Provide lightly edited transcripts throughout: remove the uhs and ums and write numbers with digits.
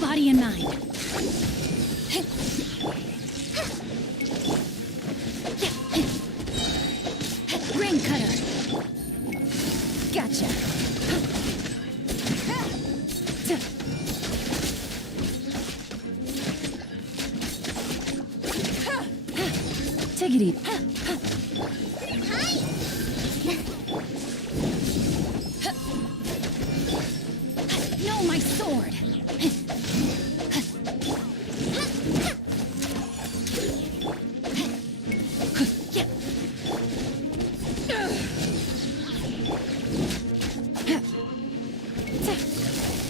Body and mind. Ring cutter. Gotcha. Take it easy. No, my sword!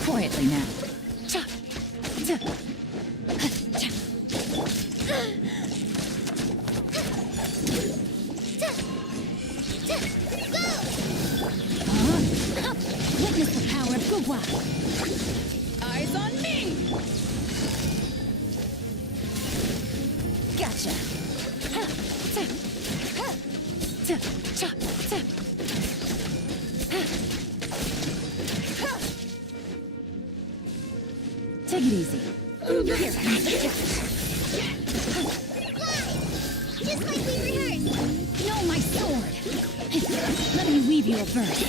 Quietly now. Witness the power of Gugwa! Eyes on me! Gotcha. Take it easy. Here comes the test! Just like we rehearsed! No, my sword! Let me weave you a verse.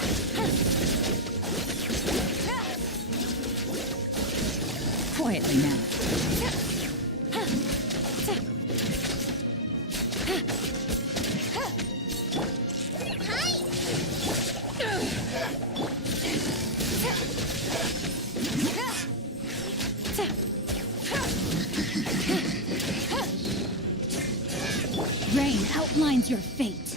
Quietly now. Rain outlines your fate.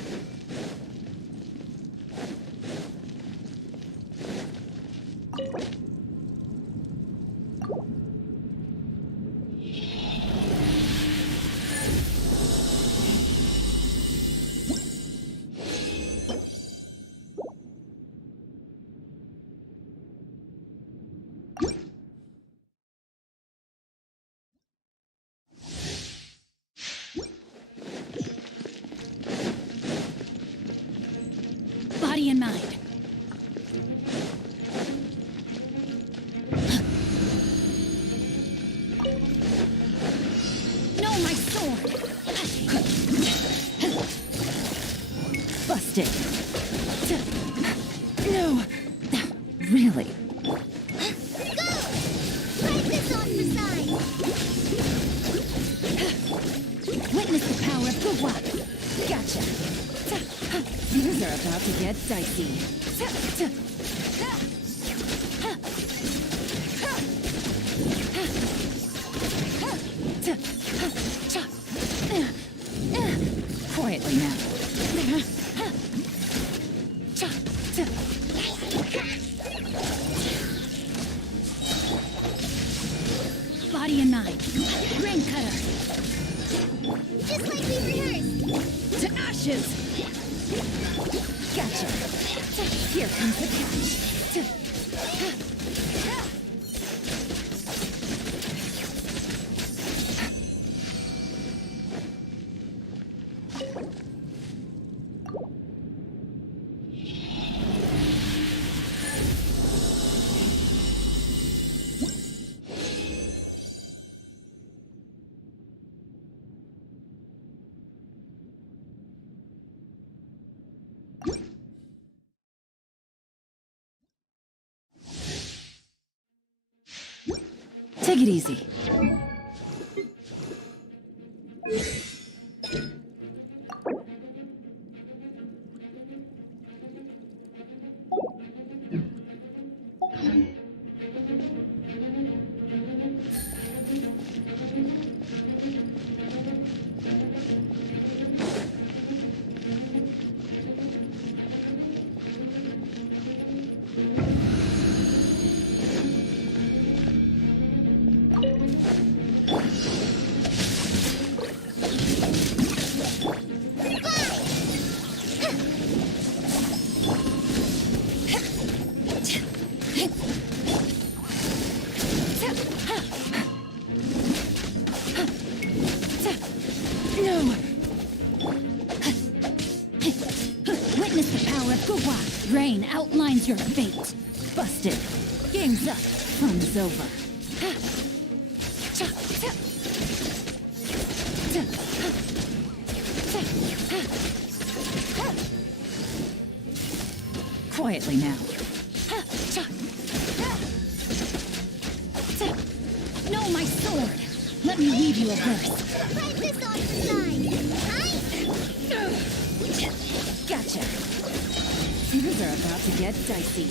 Body and mind. No, my sword! Busted. No. Really? Witness the power of Gugwa! Gotcha. Things are about to get dicey. Quietly now. Body and mind. Grain cutter. Just like we rehearsed. To ashes! Gotcha. Here comes the catch. Take it easy. Witness the power of Gugwa. Rain outlines your fate. Busted. Game's up. Fun's over. Quietly now. No, my sword! Let me weave you a verse. Fight this on the side. Hi! to get dicey.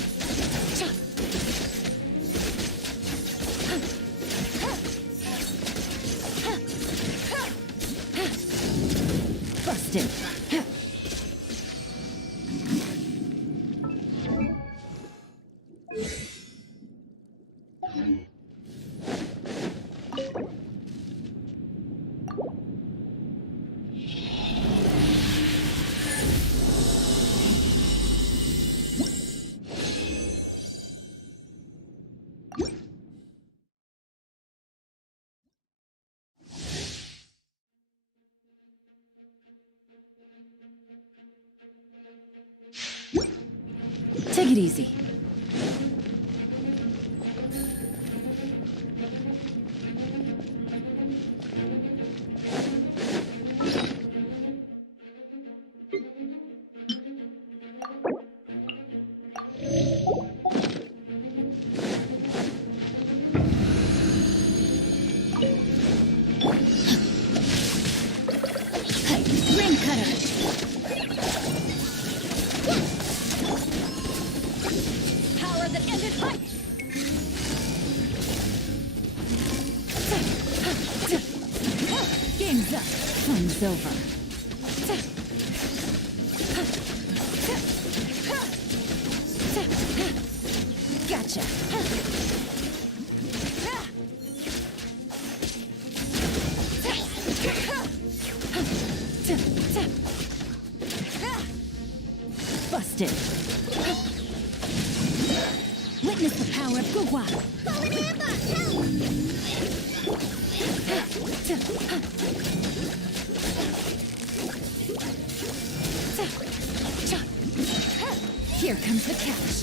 Busted. Take it easy. Ring cutter. Power that ended life. Game's up. Fun's over. Gotcha. Busted. Witness the power of Gugwa. Fallen ambush, Here comes the catch.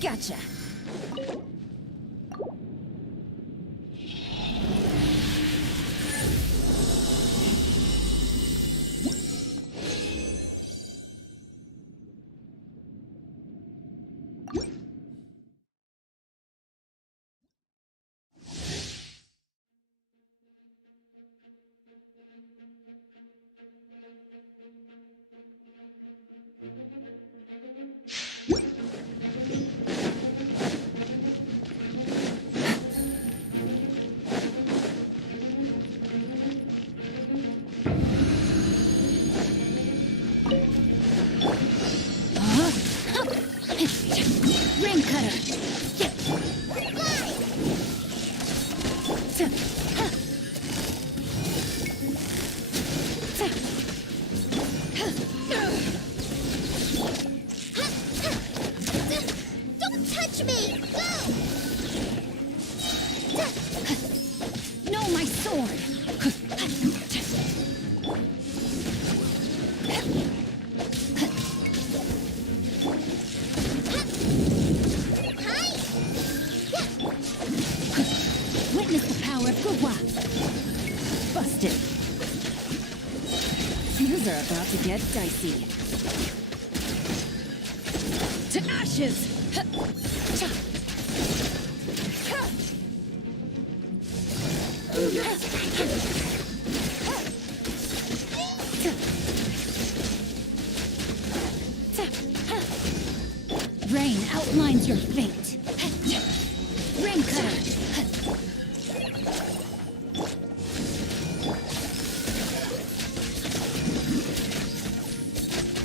Gotcha. Ring cutter. Don't touch me! Go! No, my sword! Witness the power of Gugwa. Busted. Things are about to get dicey. To ashes! Rain outlines your fate. Ring cutter.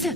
Go!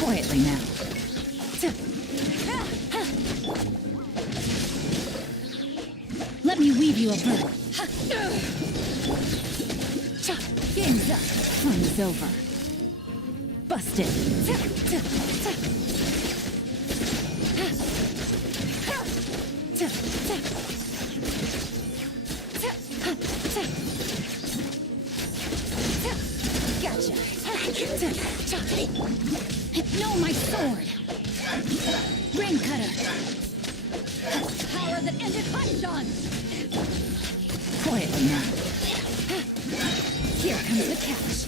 Quietly now. Let me weave you a verb. Game's up. Fun is over. Busted. Gotcha. No, my sword. Rain cutter. Power that ended Hunshan. Quietly now. Here comes the catch.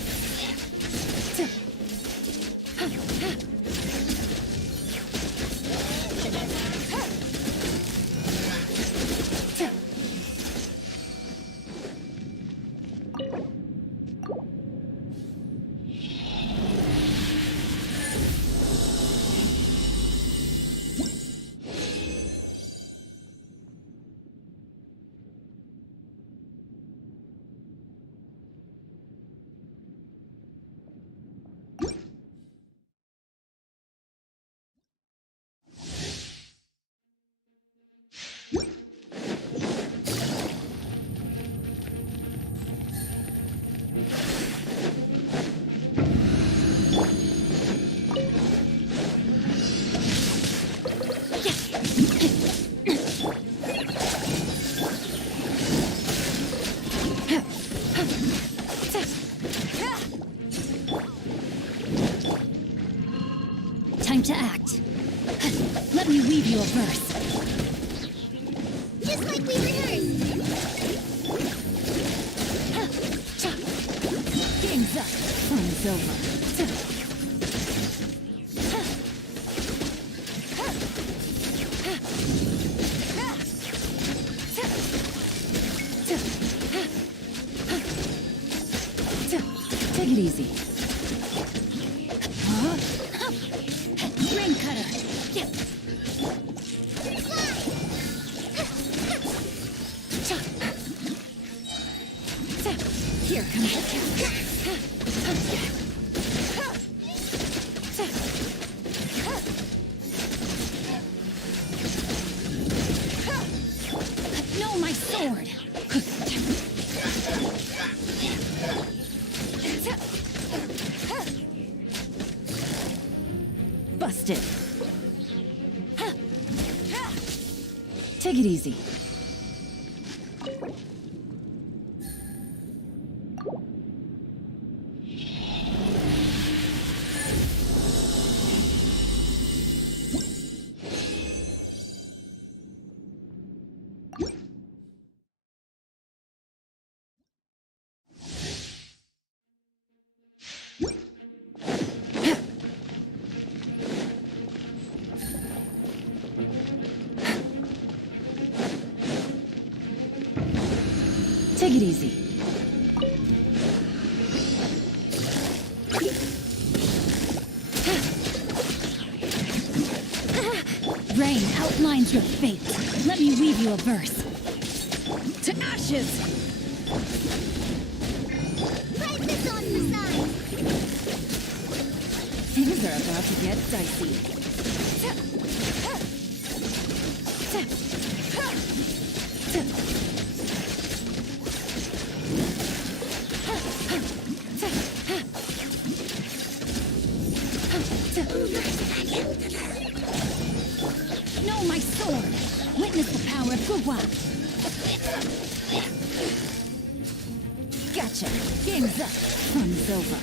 Time to act. Let me weave you a verse. Just like we rehearsed. Game's up. Fun is over. Take it easy. Rain cutter. Here comes the catch. No, my sword. Busted. Take it easy. Take it easy. Rain outlines your fate. Let me weave you a verse. To ashes! Write this on the side. Things are about to get dicey. No, my sword. Witness the power of Gugwa. Gotcha. Game's up. Fun's over.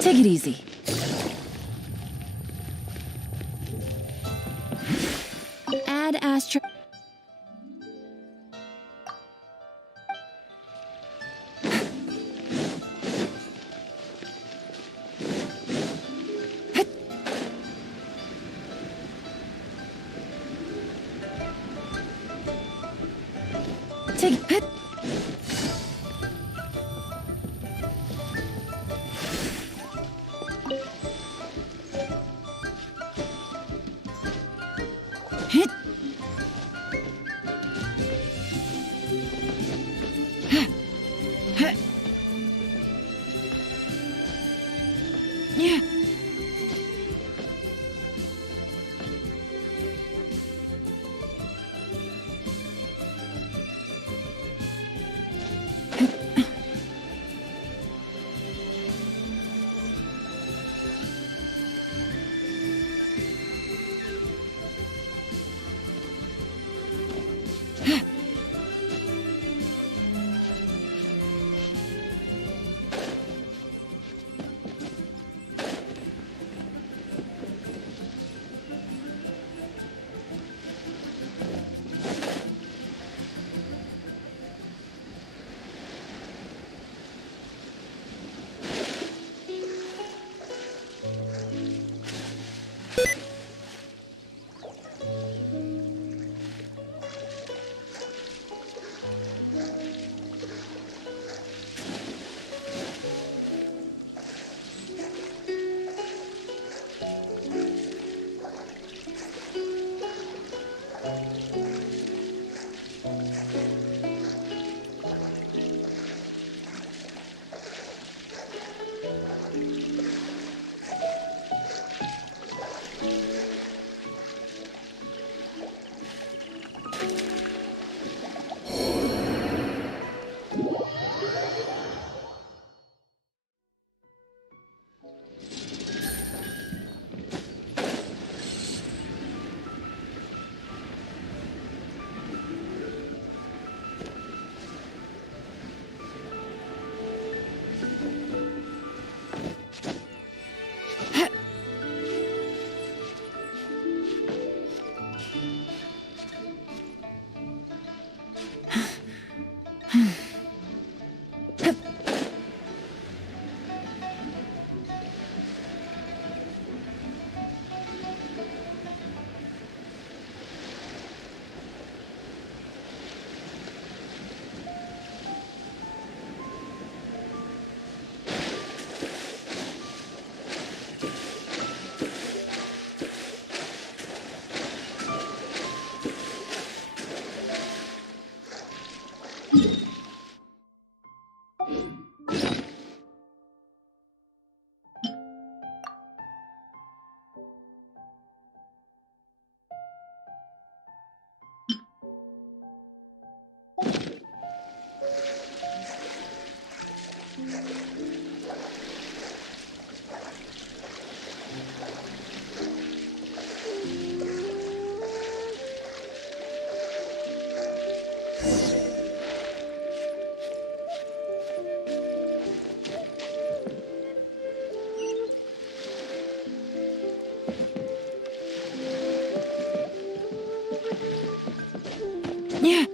Take it easy. Add Astro. Take it. Hit. Yeah. Yeah.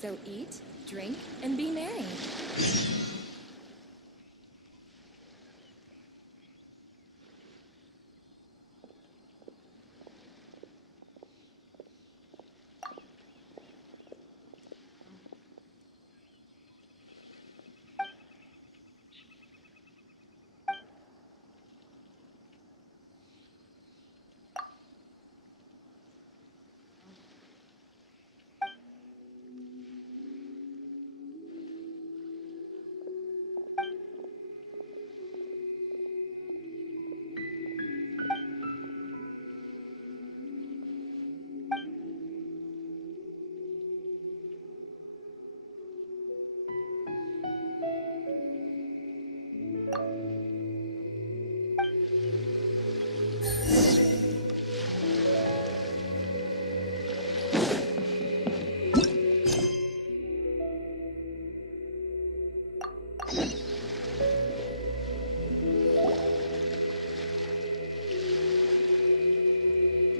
So eat, drink, and be merry.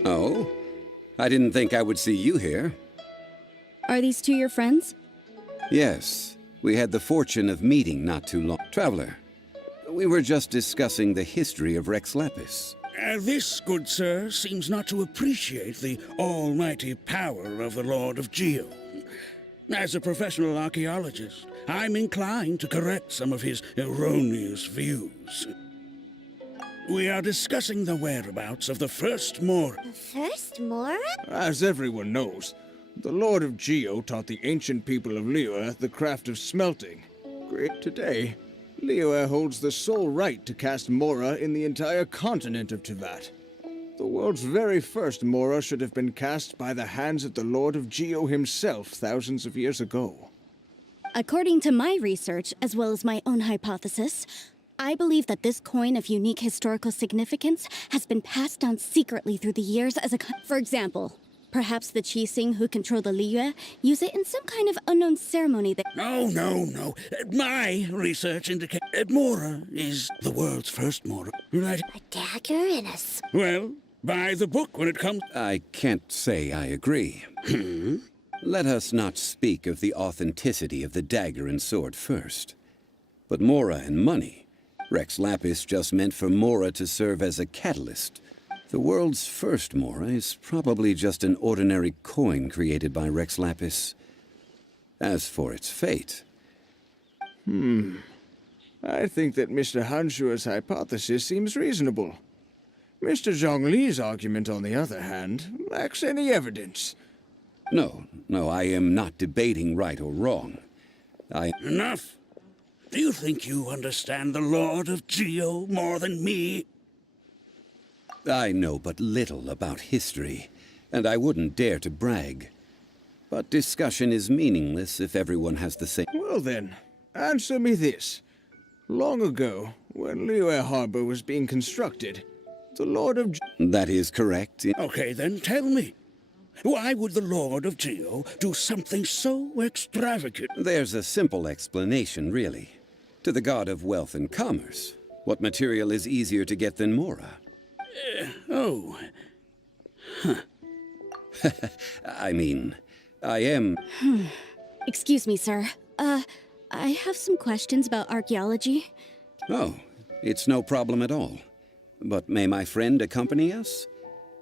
Oh? I didn't think I would see you here. Are these two your friends? Yes, we had the fortune of meeting not too long. Traveler, we were just discussing the history of Rex Lapis. This, good sir, seems not to appreciate the almighty power of the Lord of Geo. As a professional archaeologist, I'm inclined to correct some of his erroneous views. We are discussing the whereabouts of the first Mora. The first Mora? As everyone knows, the Lord of Geo taught the ancient people of Liyue the craft of smelting. Great today, Liyue holds the sole right to cast Mora in the entire continent of Tivat. The world's very first Mora should have been cast by the hands of the Lord of Geo himself thousands of years ago. According to my research, as well as my own hypothesis, I believe that this coin of unique historical significance has been passed down secretly through the years as a... For example, perhaps the Qixing who control the Liyue use it in some kind of unknown ceremony that... No. My research indicates Mora is the world's first Mora. Right? A dagger and a... Well, by the book when it comes... I can't say I agree. Let us not speak of the authenticity of the dagger and sword first. But Mora and money. Rex Lapis just meant for Mora to serve as a catalyst. The world's first Mora is probably just an ordinary coin created by Rex Lapis. As for its fate... I think that Mr. Hanshua's hypothesis seems reasonable. Mr. Zhongli's argument, on the other hand, lacks any evidence. No, I am not debating right or wrong. Enough! Do you think you understand the Lord of Geo more than me? I know but little about history, and I wouldn't dare to brag. But discussion is meaningless if everyone has the same... Well then, answer me this. Long ago, when Liyue Harbor was being constructed, the Lord of... That is correct. Okay, then tell me. Why would the Lord of Geo do something so extravagant? There's a simple explanation, really. To the god of wealth and commerce, what material is easier to get than Mora? Oh. I mean, I am... Excuse me, sir. I have some questions about archaeology. Oh, it's no problem at all. But may my friend accompany us?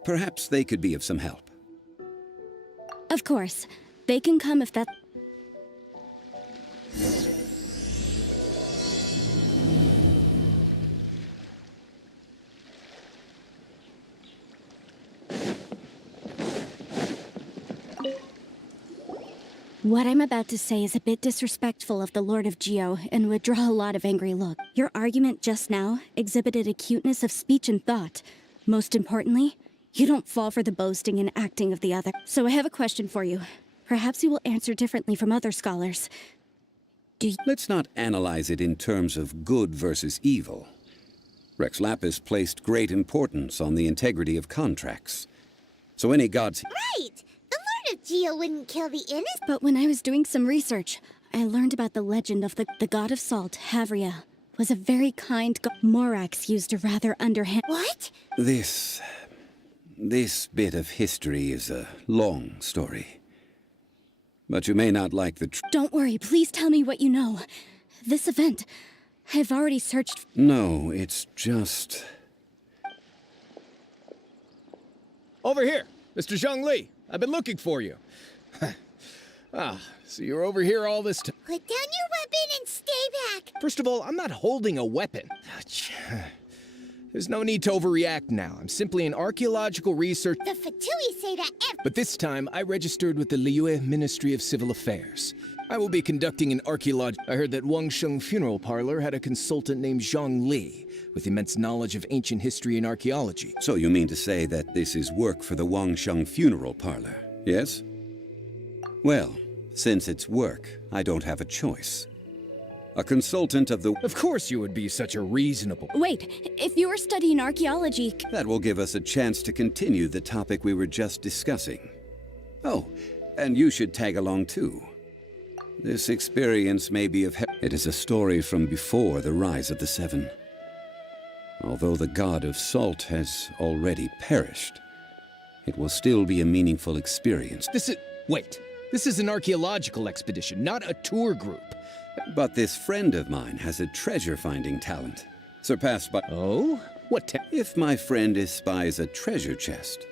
Perhaps they could be of some help. Of course. They can come if that... What I'm about to say is a bit disrespectful of the Lord of Geo and would draw a lot of angry looks. Your argument just now exhibited acuteness of speech and thought. Most importantly, you don't fall for the boasting and acting of the other. So I have a question for you. Perhaps you will answer differently from other scholars. Let's not analyze it in terms of good versus evil. Rex Lapis placed great importance on the integrity of contracts. So any god's... Right! The Lord of Geo wouldn't kill the innocent. But when I was doing some research, I learned about the legend of the god of salt, Havria, was a very kind god. Morax used a rather underhand... What? This bit of history is a long story. But you may not like the Don't worry, please tell me what you know. This event, I've already searched. No, it's just... Over here, Mr. Zhongli. I've been looking for you. So you're over here all this time. Put down your weapon and stay back. First of all, I'm not holding a weapon. There's no need to overreact now. I'm simply an archaeological research. The Fatui say that But this time, I registered with the Liyue Ministry of Civil Affairs. I will be conducting an archaeological... I heard that Wangsheng Funeral Parlor had a consultant named Zhang Li, with immense knowledge of ancient history and archaeology. So you mean to say that this is work for the Wangsheng Funeral Parlor, yes? Well, since it's work, I don't have a choice. A consultant of the... Of course you would be such a reasonable... Wait, if you were studying archaeology. That will give us a chance to continue the topic we were just discussing. Oh, and you should tag along too. This experience may be of help. It is a story from before the rise of the Seven. Although the god of salt has already perished, it will still be a meaningful experience. Wait. This is an archaeological expedition, not a tour group. But this friend of mine has a treasure-finding talent, surpassed by... Oh? If my friend espies a treasure chest,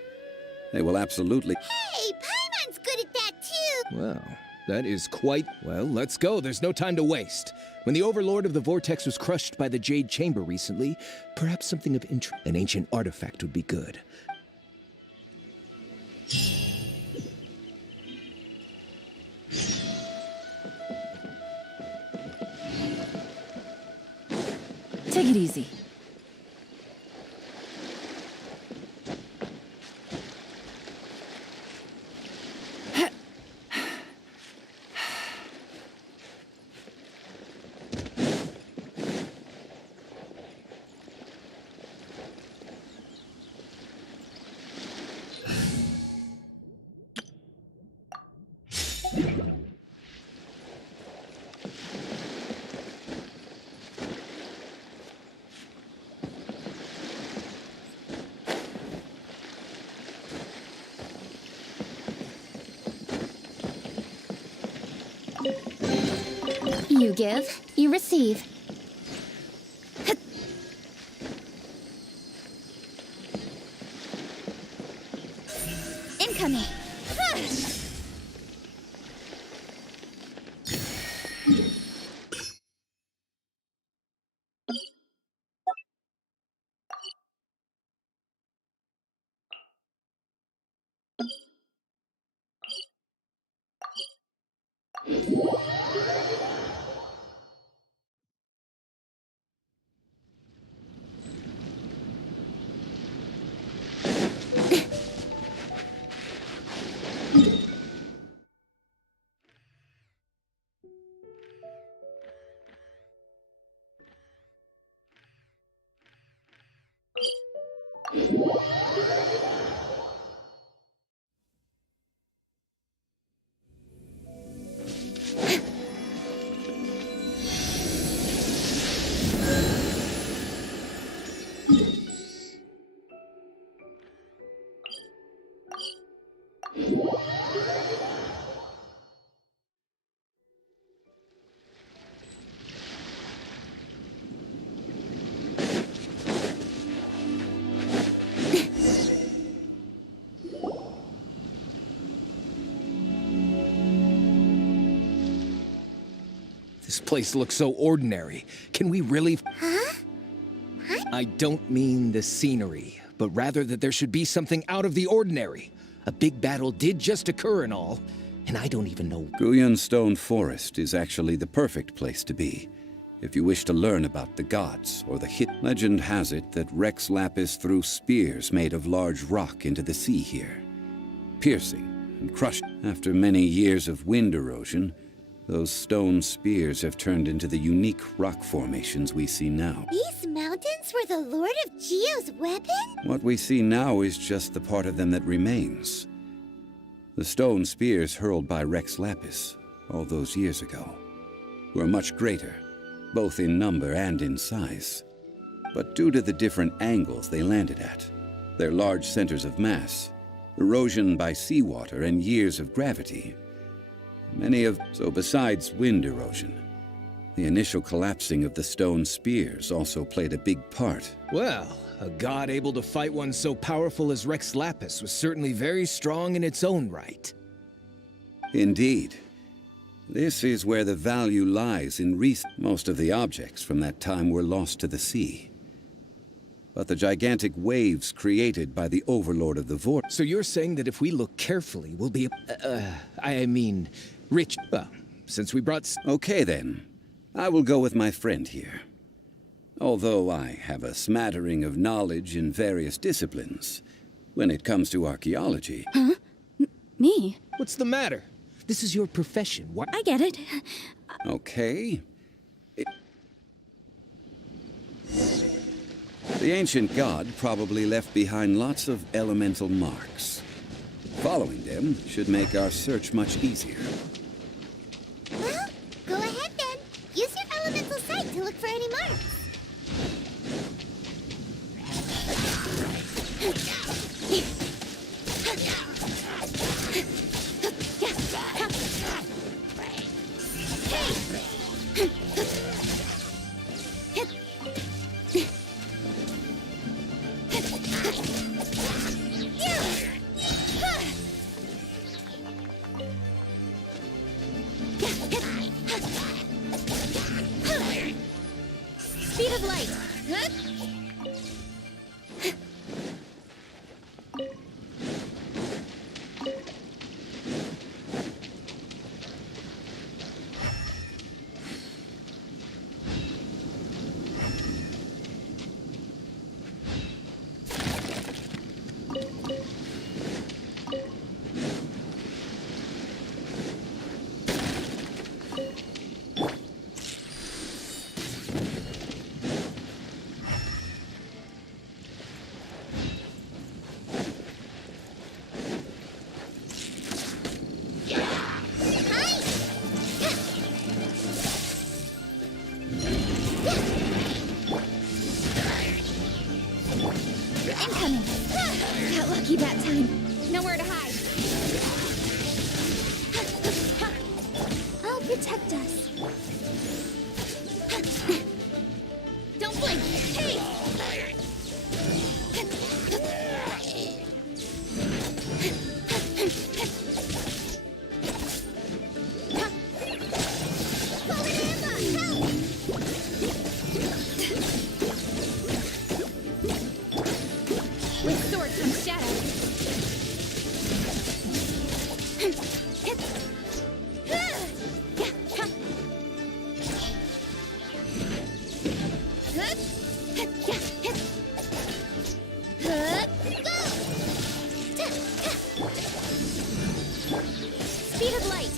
they will absolutely... Hey, Paimon's good at that too. Well, that is quite... Well, let's go. There's no time to waste. When the Overlord of the Vortex was crushed by the Jade Chamber recently, perhaps something of interest... An ancient artifact would be good. Take it easy. You give, you receive. Incoming. This place looks so ordinary. Can we really... Huh? I don't mean the scenery, but rather that there should be something out of the ordinary. A big battle did just occur and all, and I don't even know... Guyan Stone Forest is actually the perfect place to be, if you wish to learn about the gods or the hit. Legend has it that Rex Lapis threw spears made of large rock into the sea here, piercing and crushing. After many years of wind erosion, those stone spears have turned into the unique rock formations we see now. These mountains were the Lord of Geo's weapon? What we see now is just the part of them that remains. The stone spears hurled by Rex Lapis all those years ago were much greater, both in number and in size. But due to the different angles they landed at, their large centers of mass, erosion by seawater, and years of gravity, So besides wind erosion, the initial collapsing of the stone spears also played a big part. Well, a god able to fight one so powerful as Rex Lapis was certainly very strong in its own right. Indeed. This is where the value lies in most of the objects from that time were lost to the sea. But the gigantic waves created by the Overlord of the Vortex. So you're saying that if we look carefully, we'll be, rich. Well, since we brought... Okay then. I will go with my friend here. Although I have a smattering of knowledge in various disciplines, when it comes to archaeology... Huh? Me? What's the matter? This is your profession. Why? I get it. Okay. The ancient god probably left behind lots of elemental marks. Following them should make our search much easier. Well, go ahead then. Use your elemental sight to look for any marks. Speed of light. Huh? Incoming! Got lucky that time. Nowhere to hide. I'll protect us. Don't blink! Hey! With sword comes shadow. Speed of light.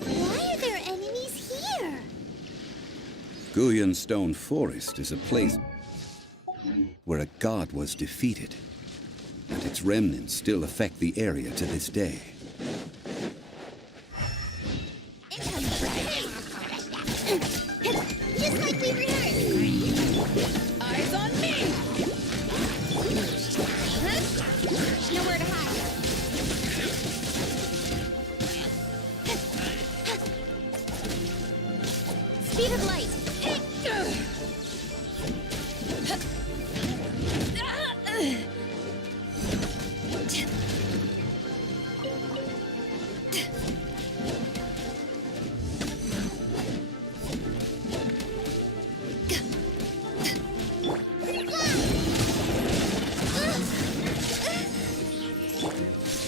Why are there enemies here? Guyan Stone Forest is a place where a god was defeated, and its remnants still affect the area to this day. Just like we rehearsed. Eyes on me! Nowhere to hide. Speed of light.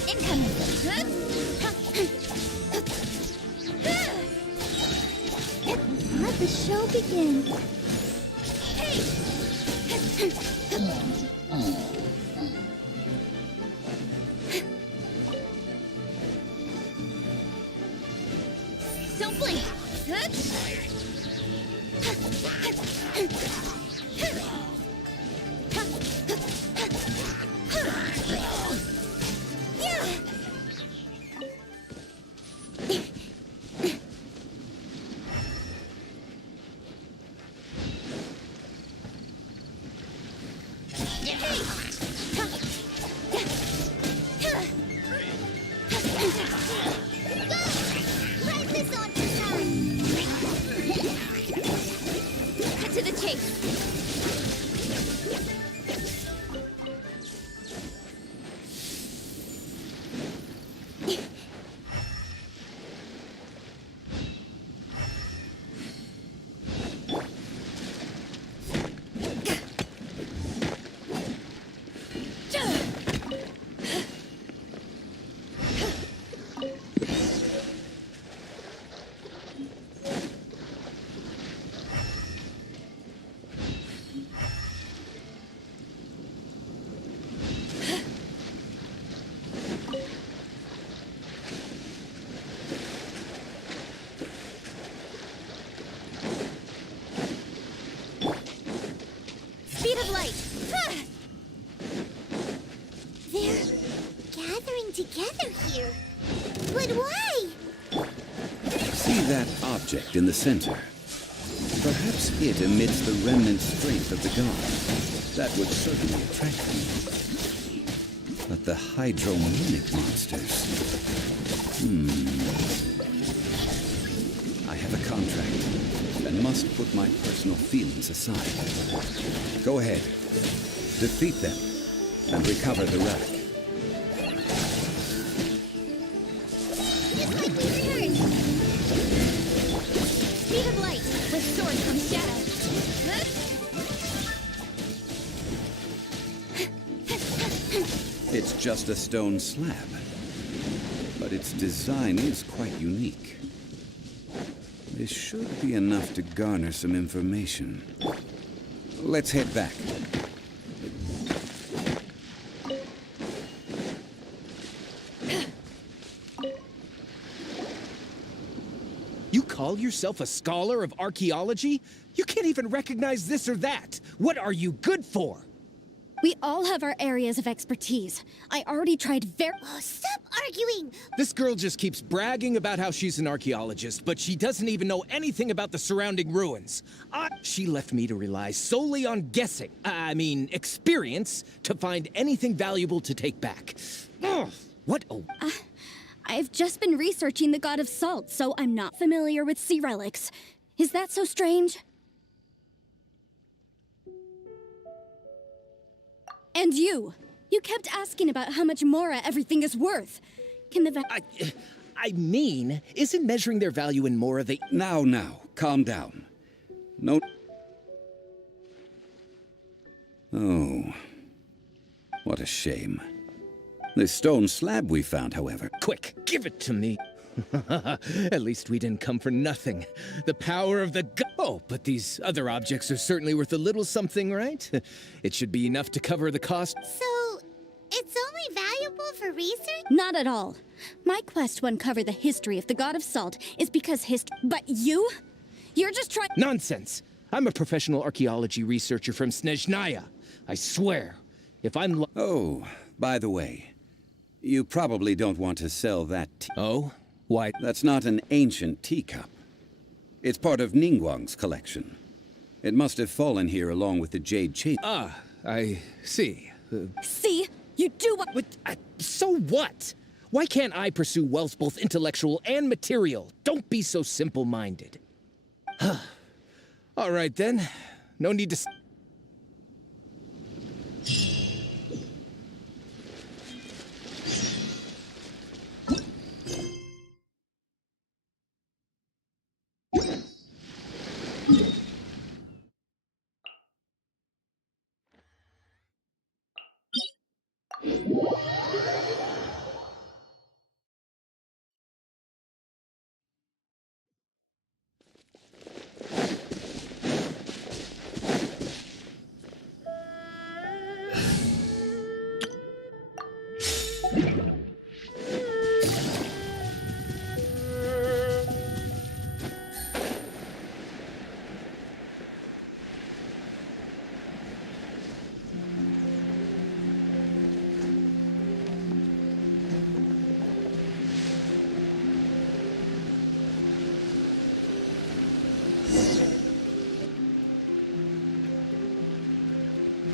Incoming. Let the show begin. Ride this on for time! Cut to the chase! Speed of light! They're gathering together here. But why? See that object in the center? Perhaps it emits the remnant strength of the god. That would certainly attract them. But the hydromimic monsters... I have a contract and must put my personal feelings aside. Go ahead. Defeat them and recover the relic. Just quickly return! Speed of light with sword from shadow. It's just a stone slab, but its design is quite unique. This should be enough to garner some information. Let's head back. You call yourself a scholar of archaeology? You can't even recognize this or that. What are you good for? We all have our areas of expertise. I already tried Oh, stop arguing! This girl just keeps bragging about how she's an archaeologist, but she doesn't even know anything about the surrounding ruins. She left me to rely solely on guessing, experience, to find anything valuable to take back. Ugh, what a... I've just been researching the god of salt, so I'm not familiar with sea relics. Is that so strange? And you kept asking about how much Mora everything is worth. Can the isn't measuring their value in Mora the... Now, calm down. No... Oh, what a shame. This stone slab we found, however... Quick, give it to me. At least we didn't come for nothing. The power of the Oh, but these other objects are certainly worth a little something, right? It should be enough to cover the cost. So, it's only valuable for research? Not at all. My quest to uncover the history of the god of salt is because But you? You're just trying- Nonsense! I'm a professional archaeology researcher from Snezhnaya. I swear, if I'm Oh, by the way, you probably don't want to sell that Oh? Why? That's not an ancient teacup. It's part of Ningguang's collection. It must have fallen here along with the jade chain. Ah, I see. See? You do what- So what? Why can't I pursue wealth both intellectual and material? Don't be so simple-minded. All right, then. No need to...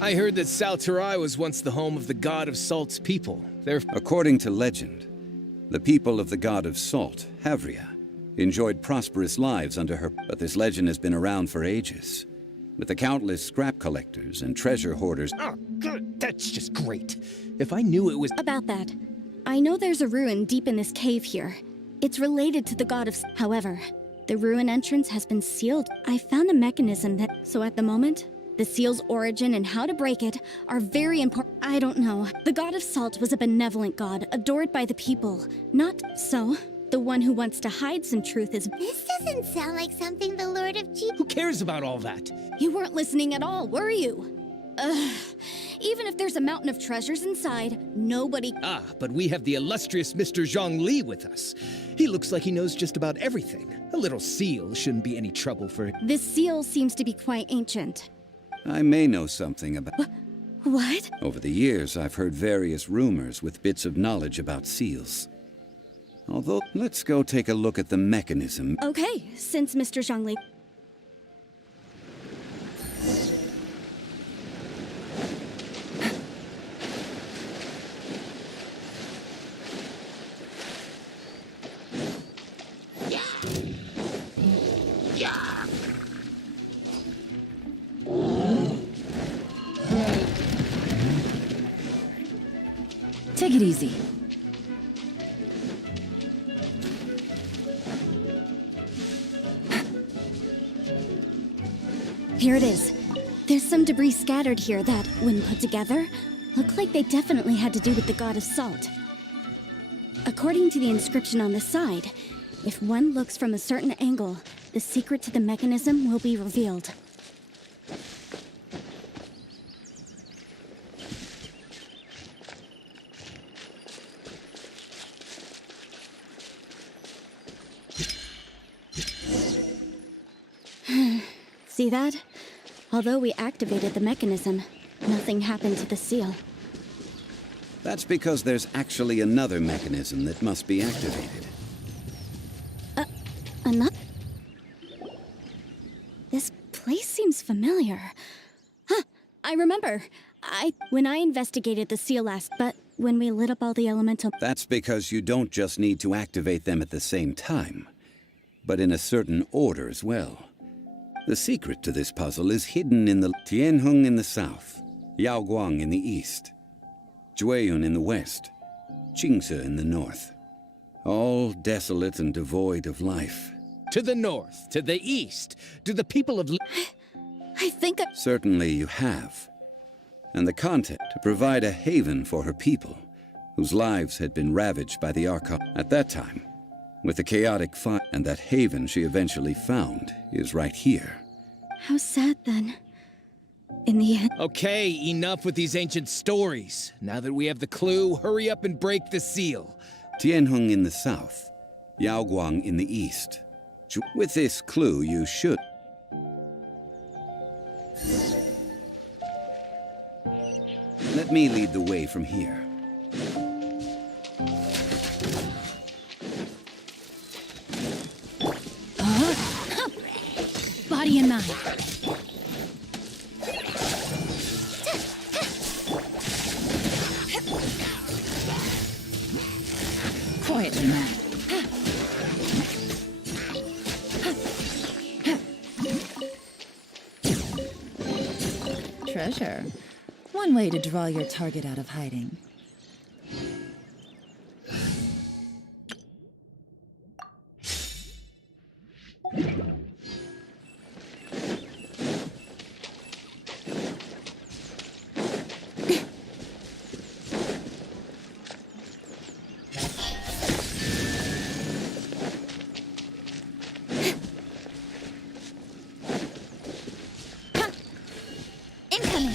I heard that Salterai was once the home of the god of Salt's people. According to legend, the people of the god of Salt, Havria, enjoyed prosperous lives under her, but this legend has been around for ages, with the countless scrap collectors and treasure hoarders. Oh, good. That's just great. If I knew it was... About that, I know there's a ruin deep in this cave here. It's related to the god of... However, the ruin entrance has been sealed. I found a mechanism that... So at the moment, the seal's origin and how to break it are very important. I don't know. The god of Salt was a benevolent god, adored by the people. Not so. The one who wants to hide some truth is... This doesn't sound like something the Lord of Geo... Who cares about all that? You weren't listening at all, were you? Ugh. Even if there's a mountain of treasures inside, nobody... Ah, but we have the illustrious Mr. Zhongli with us. He looks like he knows just about everything. A little seal shouldn't be any trouble for him. This seal seems to be quite ancient. I may know something about... What? Over the years, I've heard various rumors with bits of knowledge about seals. Although, let's go take a look at the mechanism. Okay, since Mr. Zhongli... Take it easy. Here it is. There's some debris scattered here that, when put together, look like they definitely had to do with the god of Salt. According to the inscription on the side, if one looks from a certain angle, the secret to the mechanism will be revealed. See that? Although we activated the mechanism, nothing happened to the seal. That's because there's actually another mechanism that must be activated. Another? This place seems familiar. Huh, I remember. When I investigated the seal last, but when we lit up all the elemental... That's because you don't just need to activate them at the same time, but in a certain order as well. The secret to this puzzle is hidden in the Tianheng in the south, Yaoguang in the east, Jueyun in the west, Qingce in the north. All desolate and devoid of life. To the north, to the east, do the people of... I think Certainly you have. And the content to provide a haven for her people, whose lives had been ravaged by the Archon at that time. With the chaotic fire, and that haven she eventually found is right here. How sad, then. In the end... Okay, enough with these ancient stories. Now that we have the clue, hurry up and break the seal. Tianheng in the south, Yaoguang in the east. With this clue, you should... Let me lead the way from here. Body and mind. Quietly, man. Treasure. One way to draw your target out of hiding. Incoming!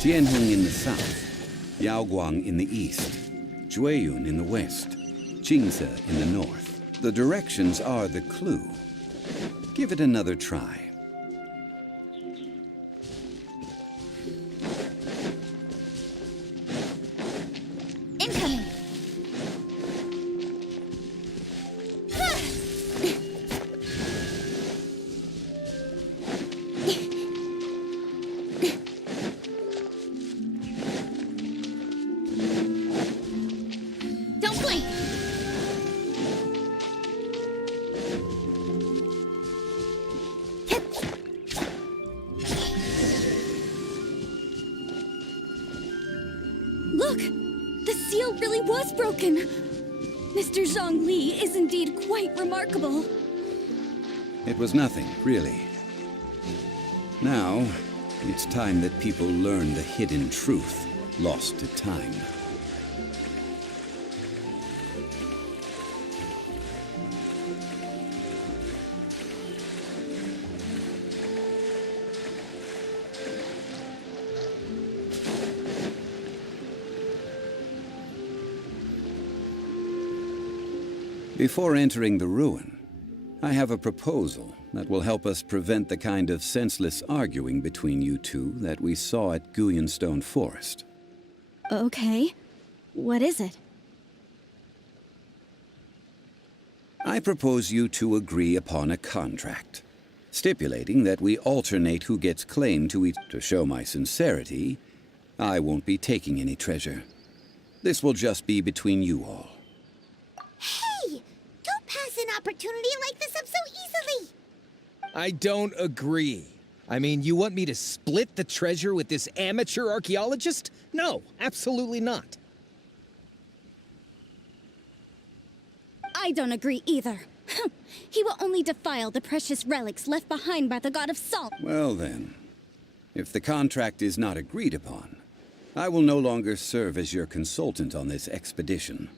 Tianheng in the south, Yaoguang in the east, Jueyun in the west, Qingce in the north. The directions are the clue. Give it another try. Look! The seal really was broken! Mr. Zhongli is indeed quite remarkable. It was nothing, really. Now, it's time that people learn the hidden truth lost to time. Before entering the ruin, I have a proposal that will help us prevent the kind of senseless arguing between you two that we saw at Guyanstone Forest. Okay. What is it? I propose you two agree upon a contract, stipulating that we alternate who gets claim to each. To show my sincerity, I won't be taking any treasure. This will just be between you all. Hey! Don't pass an opportunity like this up so easily! I don't agree. I mean, you want me to split the treasure with this amateur archaeologist? No, absolutely not. I don't agree either. He will only defile the precious relics left behind by the god of salt. Well then, if the contract is not agreed upon, I will no longer serve as your consultant on this expedition.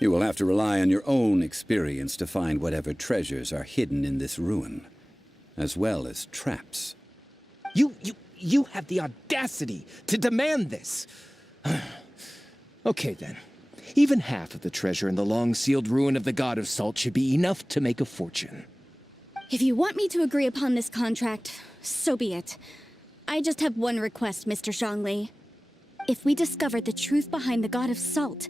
You will have to rely on your own experience to find whatever treasures are hidden in this ruin, as well as traps. You have the audacity to demand this. Okay then. Even half of the treasure in the long-sealed ruin of the God of Salt should be enough to make a fortune. If you want me to agree upon this contract, so be it. I just have one request, Mr. Zhongli. If we discover the truth behind the God of Salt,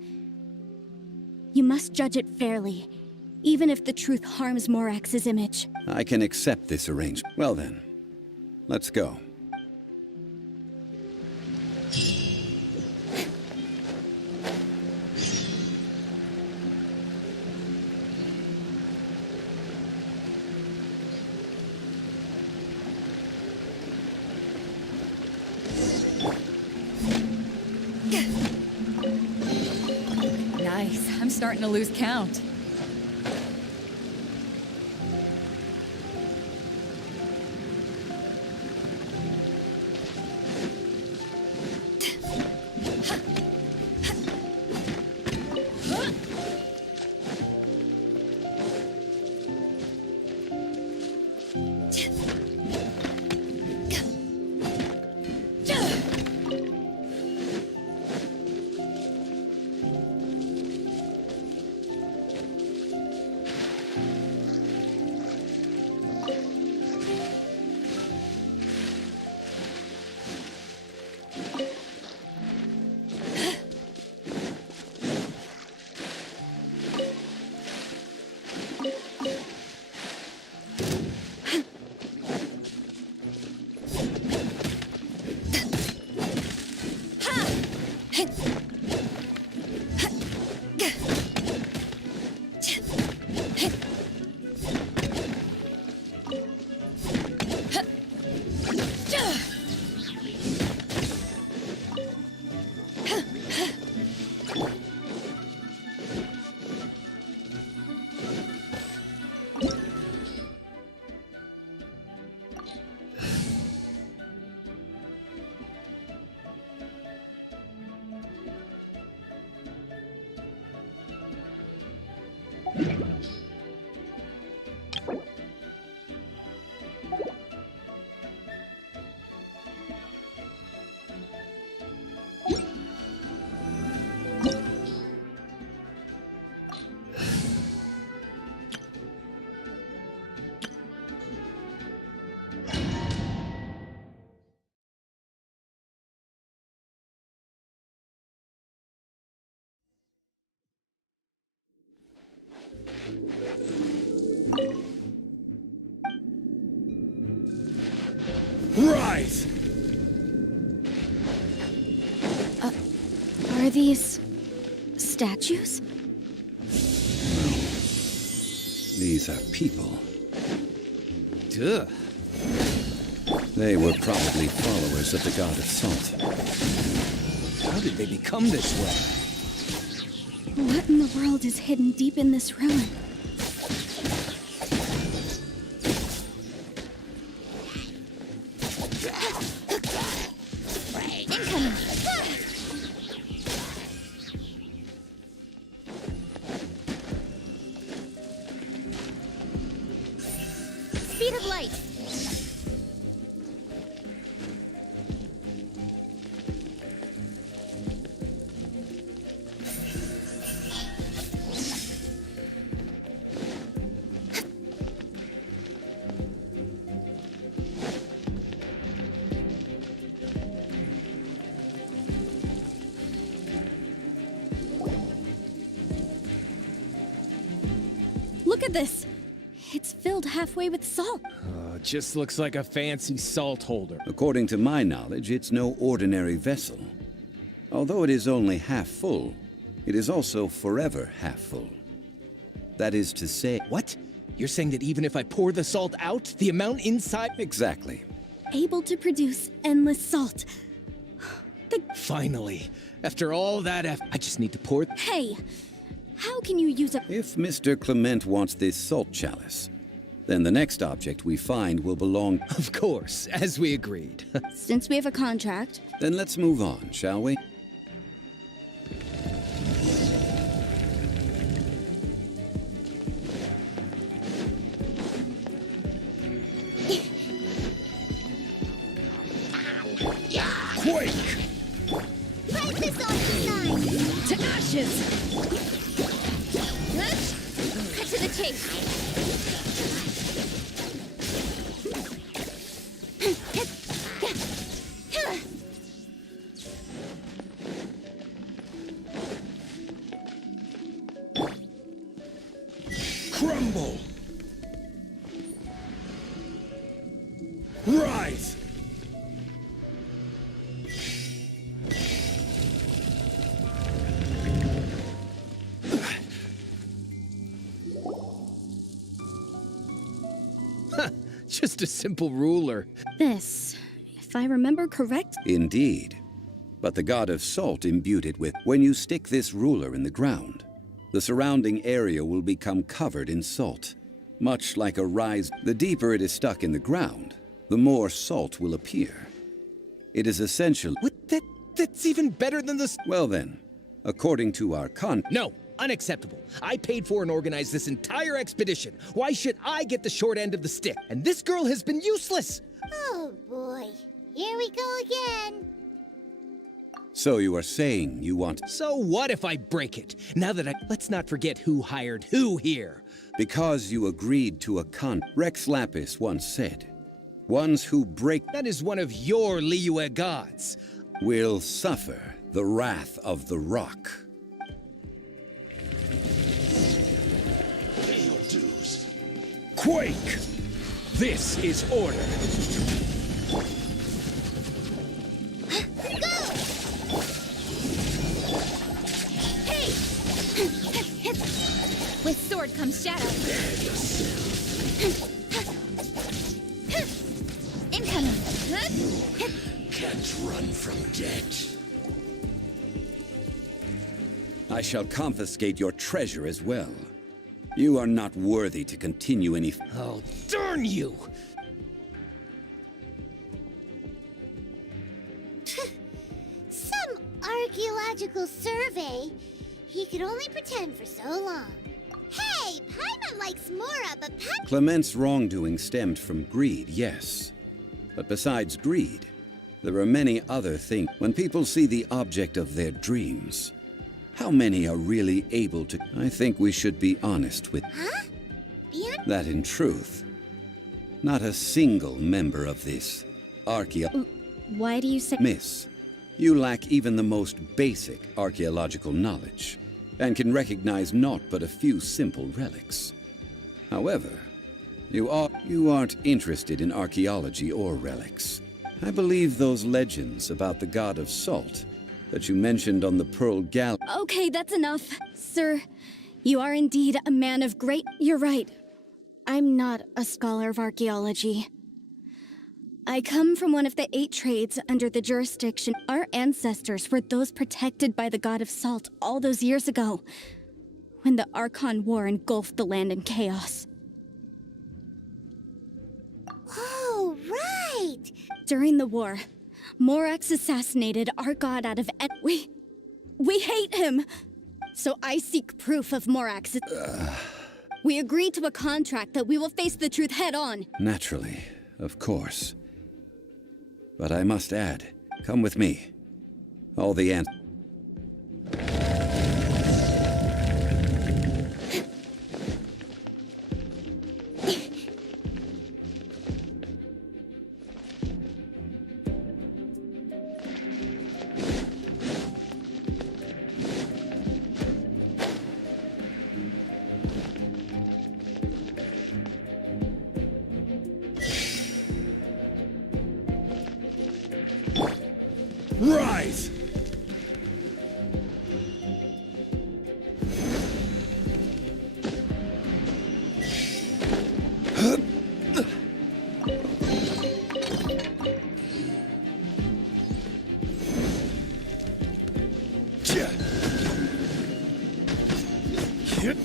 you must judge it fairly, even if the truth harms Morax's image. I can accept this arrangement. Well then, let's go. Nice. I'm starting to lose count. Rise! Are these statues? These are people. Duh. They were probably followers of the god of salt. How did they become this way? What in the world is hidden deep in this ruin? Incoming. Speed of light. Look at this! It's filled halfway with salt. It just looks like a fancy salt holder. According to my knowledge, it's no ordinary vessel. Although it is only half full, it is also forever half full. That is to say... What? You're saying that even if I pour the salt out, the amount inside... Exactly. Able to produce endless salt. Finally. After all that I just need to pour... Hey! How can you use a... If Mr. Clement wants this salt chalice, then the next object we find will belong... Of course, as we agreed. Since we have a contract, Then let's move on, shall we? Quake! Break this off the side. To ashes! Cut to the chase. Crumble! Rise! Just a simple ruler. this, if I remember correct, Indeed. But the god of salt imbued it with... When you stick this ruler in the ground, the surrounding area will become covered in salt. Much like a rise... The deeper it is stuck in the ground, the more salt will appear. It is essential... What? That's even better than this... Well then, according to our No, unacceptable. I paid for and organized this entire expedition. Why should I get the short end of the stick? And this girl has been useless. Oh boy. Here we go again. So you are saying you want... So what if I break it? Now that Let's not forget who hired who here. Because you agreed to a Rex Lapis once said, ones who break That is one of your Liyue gods. will suffer the wrath of the rock. Quake! This is order. With sword comes shadow. Incoming. Can't run from death. I shall confiscate your treasure as well. You are not worthy to continue any... Oh, darn you! Some archaeological survey. He could only pretend for so long. Hey, Paimon likes Mora, but Clement's wrongdoing stemmed from greed, yes. But besides greed, there are many other things. When people see the object of their dreams, how many are really able to... I think we should be honest with... Huh? Beyond... That in truth, not a single member of this why do you say... Miss, you lack even the most basic archaeological knowledge, and can recognize naught but a few simple relics. However, you aren't interested in archaeology or relics. I believe those legends about the god of salt that you mentioned on the Pearl Galley... Okay, that's enough. Sir, you are indeed a man of great... You're right. I'm not a scholar of archaeology. I come from one of the 8 trades under the jurisdiction. Our ancestors were those protected by the god of salt all those years ago, when the Archon War engulfed the land in chaos. Oh, right! During the war, Morax assassinated our god out of We hate him! So I seek proof of Morax's... We agreed to a contract that we will face the truth head on. Naturally, of course. But I must add, come with me. All the Rise!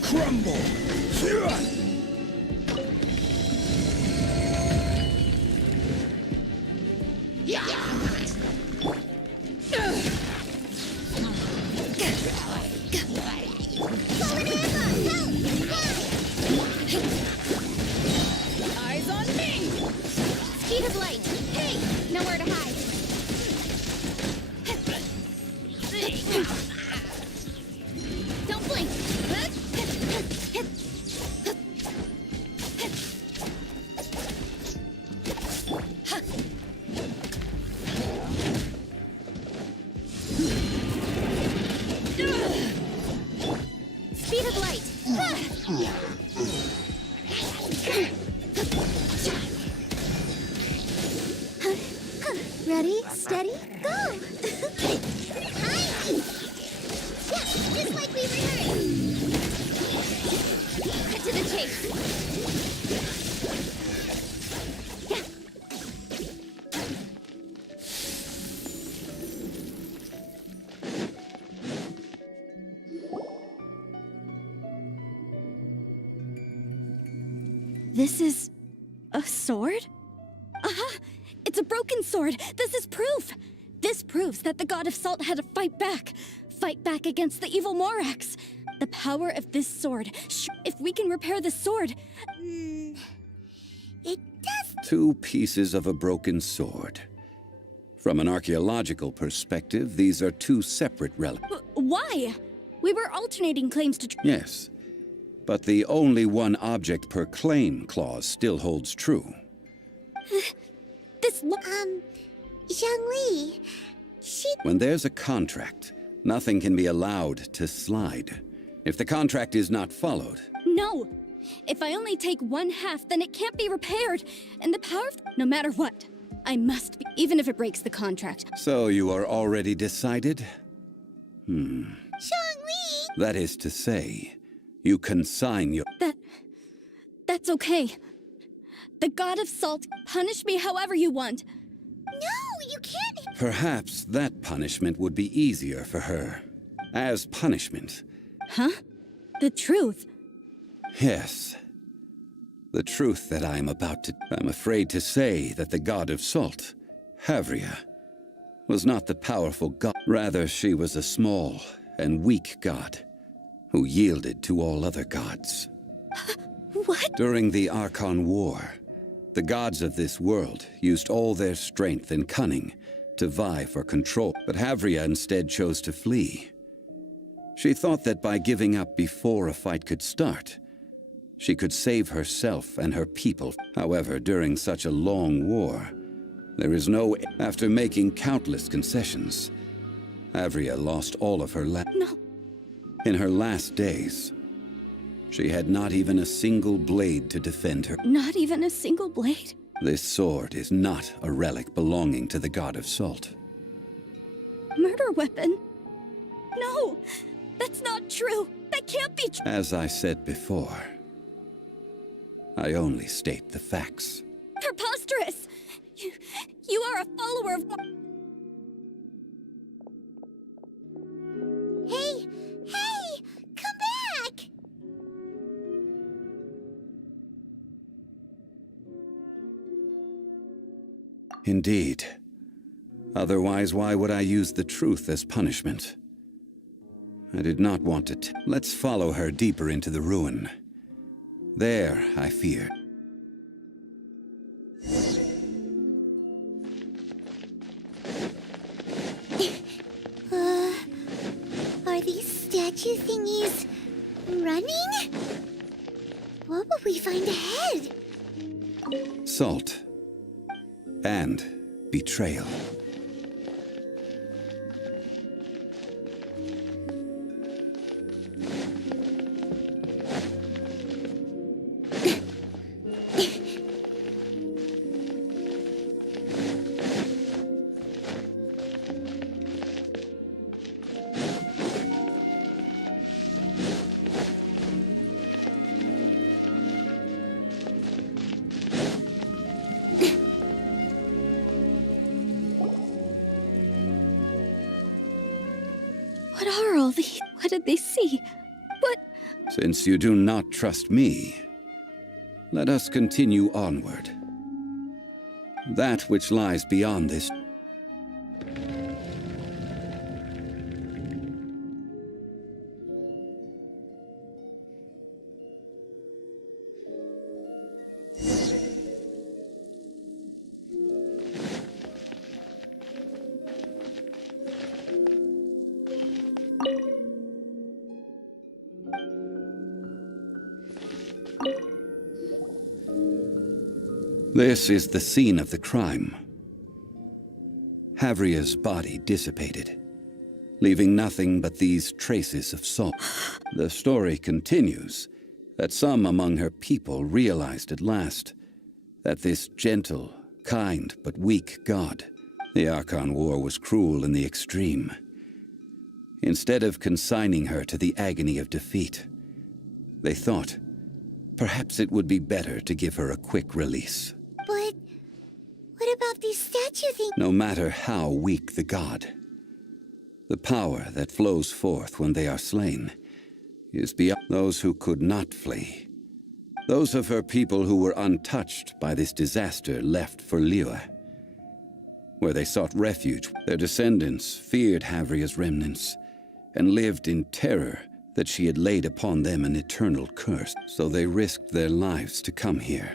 Crumble! Eyes on me! Speed of light! Hey! Nowhere to hide! Don't blink! Speed of light! Ready, steady, go! Hi! Yeah, just like we rehearsed! Cut to the chase! Yeah. This is... a sword? Aha! It's a broken sword! This is proof! This proves that the god of salt had to fight back! Fight back against the evil Morax! The power of this sword... if we can repair the sword... It does... 2 pieces of a broken sword. From an archaeological perspective, these are 2 separate relics. Why? We were alternating claims to... Yes, but the only one object per claim clause still holds true. This Zhang Li... When there's a contract, nothing can be allowed to slide. If the contract is not followed... No! If I only take 1/2, then it can't be repaired. And the power of... No matter what, I must be... Even if it breaks the contract. So you are already decided? Zhang Li! That is to say, you consign your... That's okay. The god of salt, punish me however you want. No, you can't... Perhaps that punishment would be easier for her. As punishment. Huh? The truth. Yes. The truth that I am about to... I'm afraid to say that the god of salt, Havria, was not the powerful god. Rather, she was a small and weak god who yielded to all other gods. What? During the Archon War, the gods of this world used all their strength and cunning to vie for control, but Havria instead chose to flee. She thought that by giving up before a fight could start, she could save herself and her people. However, during such a long war, there is no... After making countless concessions, Havria lost all of her No. In her last days, she had not even a single blade to defend her. Not even a single blade? This sword is not a relic belonging to the god of salt. Murder weapon? No! That's not true! That can't be true! As I said before, I only state the facts. Preposterous! You are a follower of... Hey! Hey! Come back! Indeed. Otherwise, why would I use the truth as punishment? I did not want it. Let's follow her deeper into the ruin. There, I fear. Are these statue thingies running? What will we find ahead? Salt. And betrayal. What are all these? What did they see? What? Since you do not trust me, let us continue onward. That which lies beyond this. This is the scene of the crime. Havria's body dissipated, leaving nothing but these traces of salt. The story continues that some among her people realized at last that this gentle, kind, but weak god, the Archon War, was cruel in the extreme. Instead of consigning her to the agony of defeat, they thought perhaps it would be better to give her a quick release. But what about these statue things? No matter how weak the god, the power that flows forth when they are slain is beyond those who could not flee. Those of her people who were untouched by this disaster left for Liyue, where they sought refuge. Their descendants feared Havria's remnants and lived in terror that she had laid upon them an eternal curse. So they risked their lives to come here,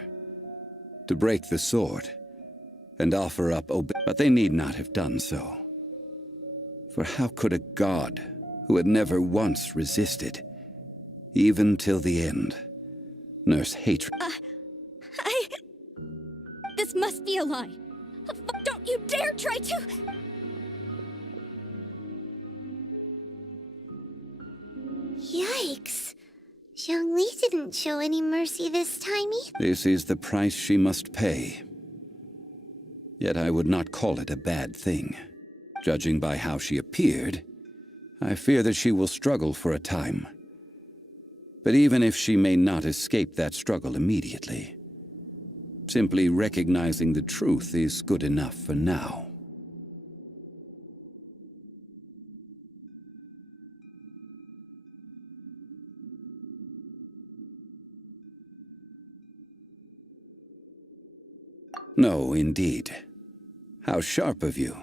to break the sword and offer up but they need not have done so. For how could a god who had never once resisted, even till the end, nurse hatred? This must be a lie. Don't you dare try to... Yikes. Zhongli didn't show any mercy this time either. This is the price she must pay. Yet I would not call it a bad thing. Judging by how she appeared, I fear that she will struggle for a time. But even if she may not escape that struggle immediately, simply recognizing the truth is good enough for now. No, indeed. How sharp of you.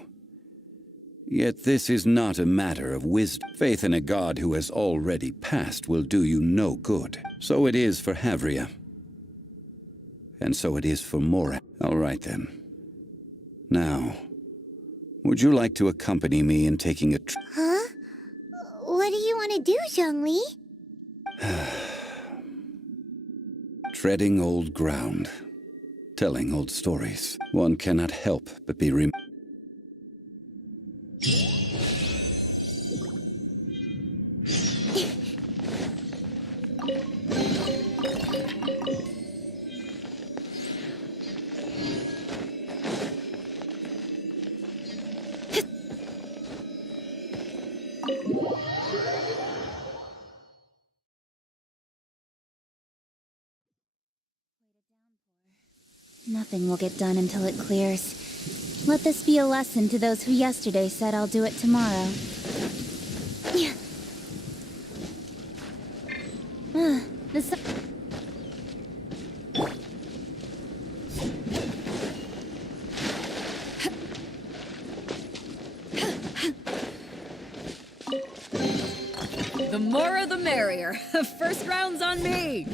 Yet this is not a matter of wisdom. Faith in a god who has already passed will do you no good. So it is for Havria. And so it is for Mora. All right then. Now, would you like to accompany me in taking a Huh? What do you want to do, Zhongli? treading old ground, telling old stories? One cannot help but be Nothing will get done until it clears. Let this be a lesson to those who yesterday said I'll do it tomorrow. The sun. The more the merrier. First round's on me.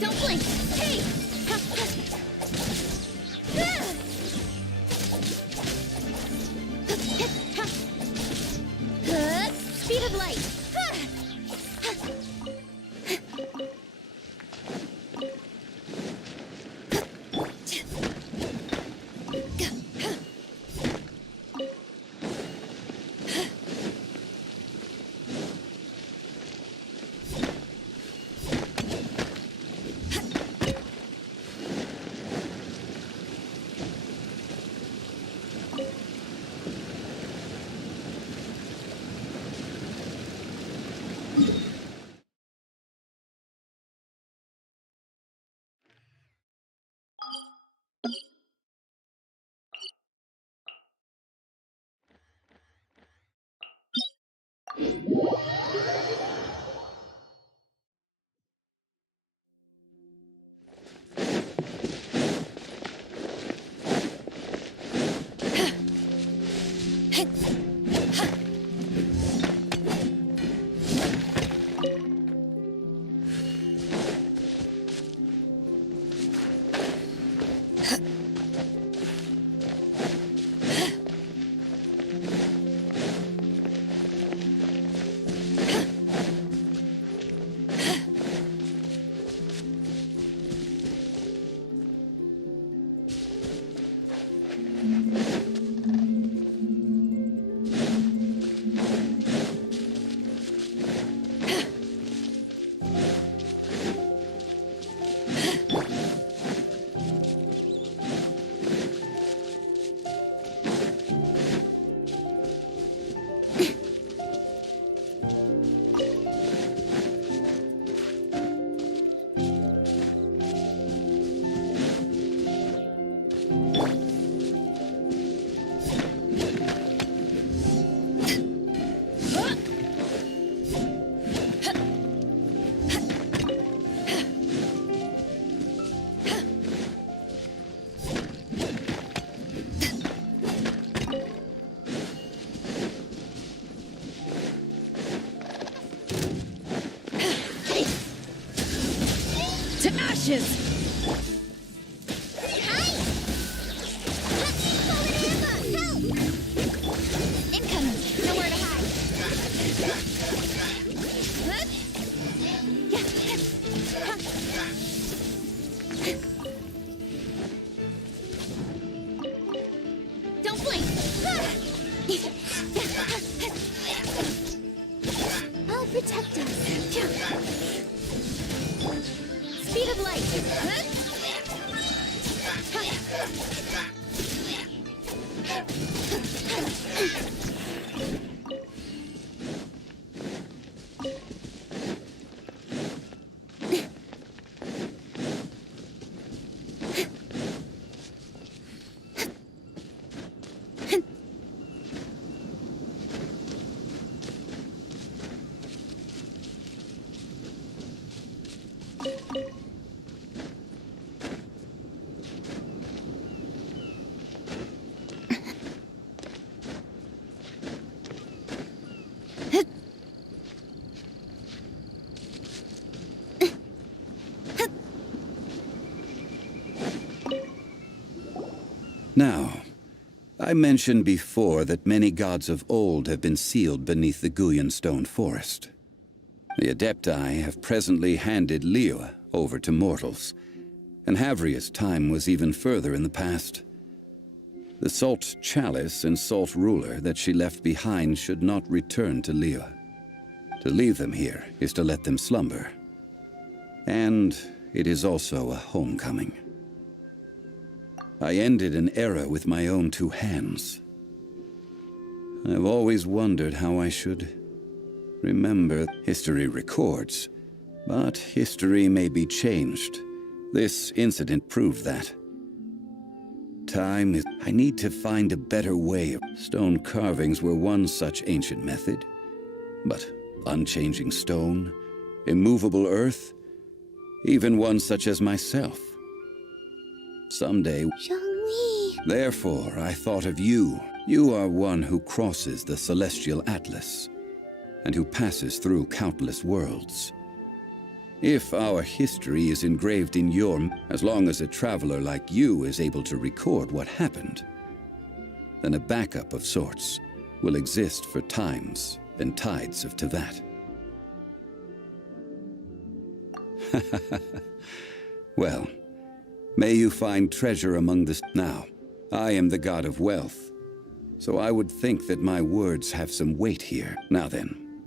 Don't blink! Hey! Speed of light! To ashes! Incoming! Nowhere to hide! Don't blink! I'll protect us. Speed of light! Now, I mentioned before that many gods of old have been sealed beneath the Guyan stone forest. The Adepti have presently handed Liyue over to mortals, and Havria's time was even further in the past. The Salt Chalice and Salt Ruler that she left behind should not return to Liyue. To leave them here is to let them slumber. And it is also a homecoming. I ended an era with my own two hands. I've always wondered how I should remember. History records, but history may be changed. This incident proved that. Time is... I need to find a better way. Stone carvings were one such ancient method. But unchanging stone, immovable earth, even one such as myself. Someday... Zhongli. Therefore, I thought of you. You are one who crosses the celestial atlas, and who passes through countless worlds. If our history is engraved in your... as long as a traveler like you is able to record what happened, then a backup of sorts will exist for times and tides of Teyvat. Well, may you find treasure among the... Now, I am the god of wealth, so I would think that my words have some weight here. Now then,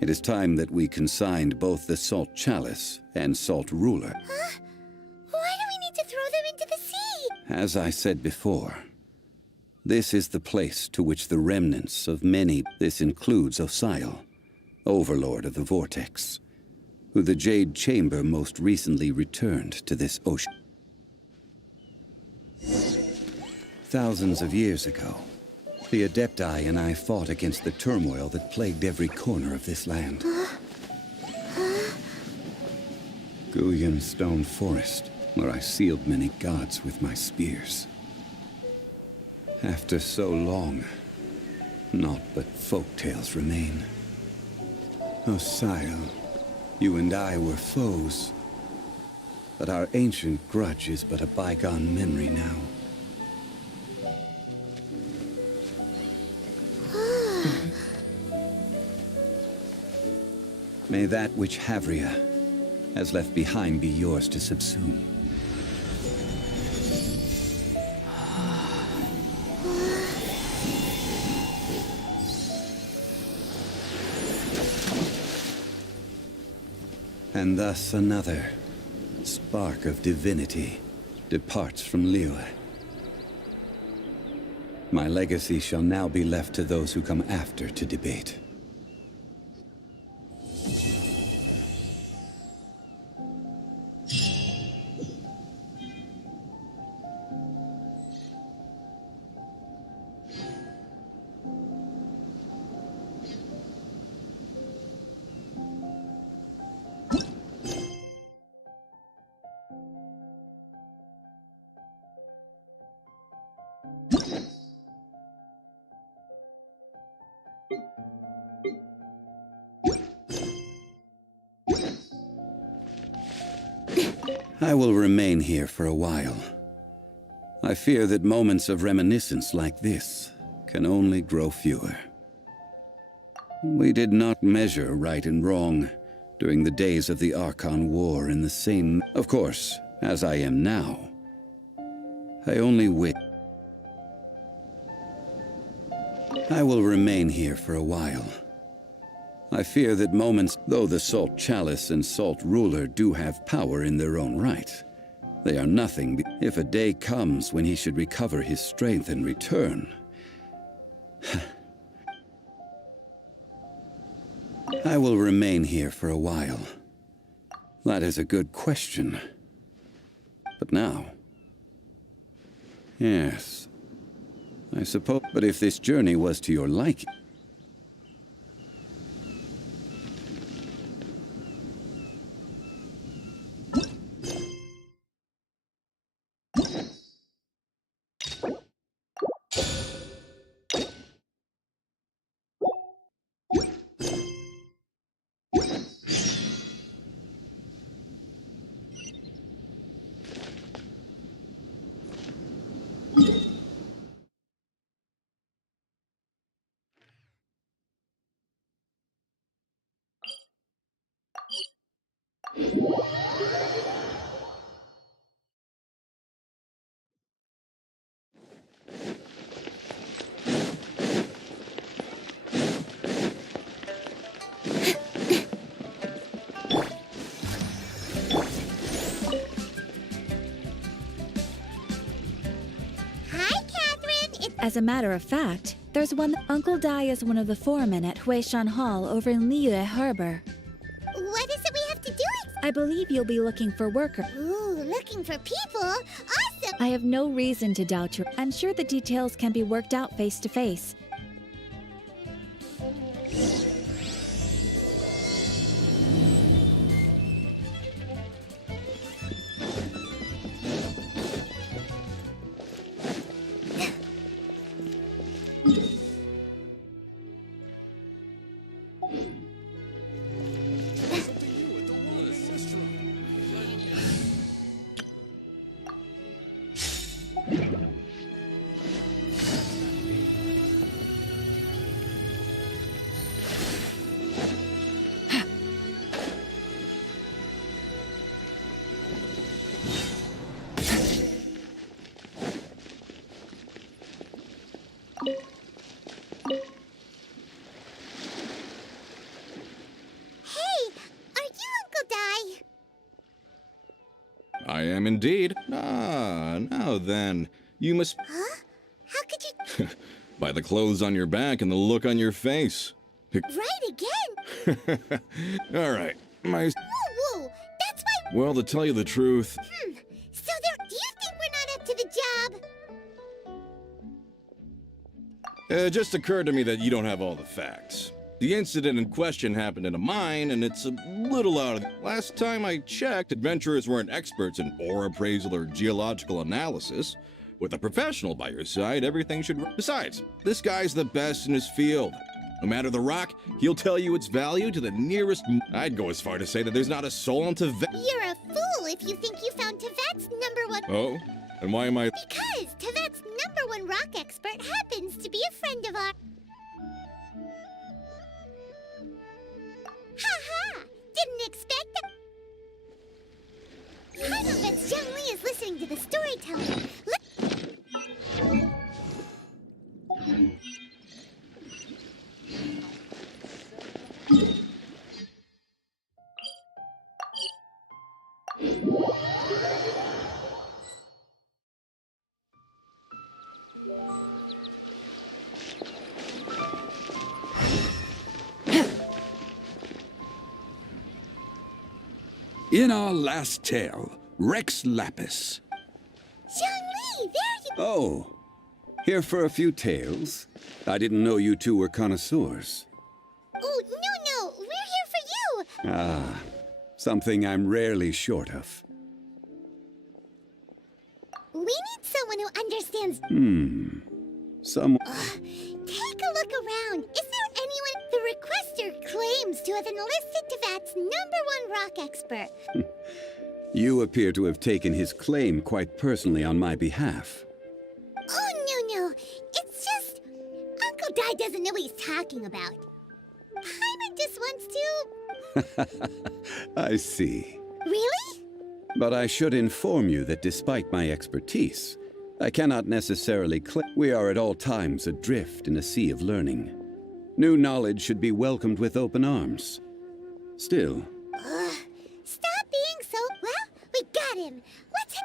it is time that we consigned both the Salt Chalice and Salt Ruler. Huh? Why do we need to throw them into the sea? As I said before, this is the place to which the remnants of many... This includes Osial, Overlord of the Vortex, who the Jade Chamber most recently returned to this ocean. Thousands of years ago, the Adepti and I fought against the turmoil that plagued every corner of this land. Guyan Stone Forest, where I sealed many gods with my spears. After so long, naught but folk tales remain. Osial, you and I were foes, but our ancient grudge is but a bygone memory now. May that which Havria has left behind be yours to subsume. And thus another spark of divinity departs from Liyue. My legacy shall now be left to those who come after to debate. I will remain here for a while. I fear that moments of reminiscence like this can only grow fewer. We did not measure right and wrong during the days of the Archon War in the same... Of course, as I am now, I only wish... I will remain here for a while. I fear that moments, though the Salt Chalice and Salt Ruler do have power in their own right, they are nothing if a day comes when he should recover his strength and return. I will remain here for a while. That is a good question. But now... Yes, I suppose... But if this journey was to your liking... Hi, Catherine. As a matter of fact, there's one. Uncle Dai is one of the foremen at Huishan Hall over in Liyue Harbor. What is it we have to do? I believe you'll be looking for workers. Ooh, looking for people? Awesome! I have no reason to doubt you. I'm sure the details can be worked out face to face. Hey, are you Uncle Dai? I am indeed. Ah, now then. You must... Huh? How could you... by the clothes on your back and the look on your face. Right again? All right. My... Whoa, whoa, that's why... Well, to tell you the truth... So there... Do you think we're not up to the job? It just occurred to me that you don't have all the facts. The incident in question happened in a mine, and it's a little out of... Last time I checked, adventurers weren't experts in ore appraisal or geological analysis. With a professional by your side, everything should... Besides, this guy's the best in his field. No matter the rock, he'll tell you its value to the nearest... I'd go as far to say that there's not a soul on Teyvat... You're a fool if you think you found Teyvat's #1... Oh? And why am I... Because Teyvat's #1 rock expert happens to be a friend of ours. Ha-ha! Didn't expect that. I don't bet Zhongli is listening to the storytelling. In our last tale, Rex Lapis. Zhongli, there you... Oh, here for a few tales? I didn't know you two were connoisseurs. Oh, no, we're here for you. Ah, something I'm rarely short of. We need someone who understands... Some... Take a look around. Is there anyone... The requester claims to have enlisted Teyvat's #1 rock expert. You appear to have taken his claim quite personally on my behalf. Oh, no. It's just... Uncle Dai doesn't know what he's talking about. Paimon just wants to... I see. Really? But I should inform you that despite my expertise, I cannot necessarily claim we are at all times adrift in a sea of learning. New knowledge should be welcomed with open arms. Still, Stop being so... Well, we got him. Let's...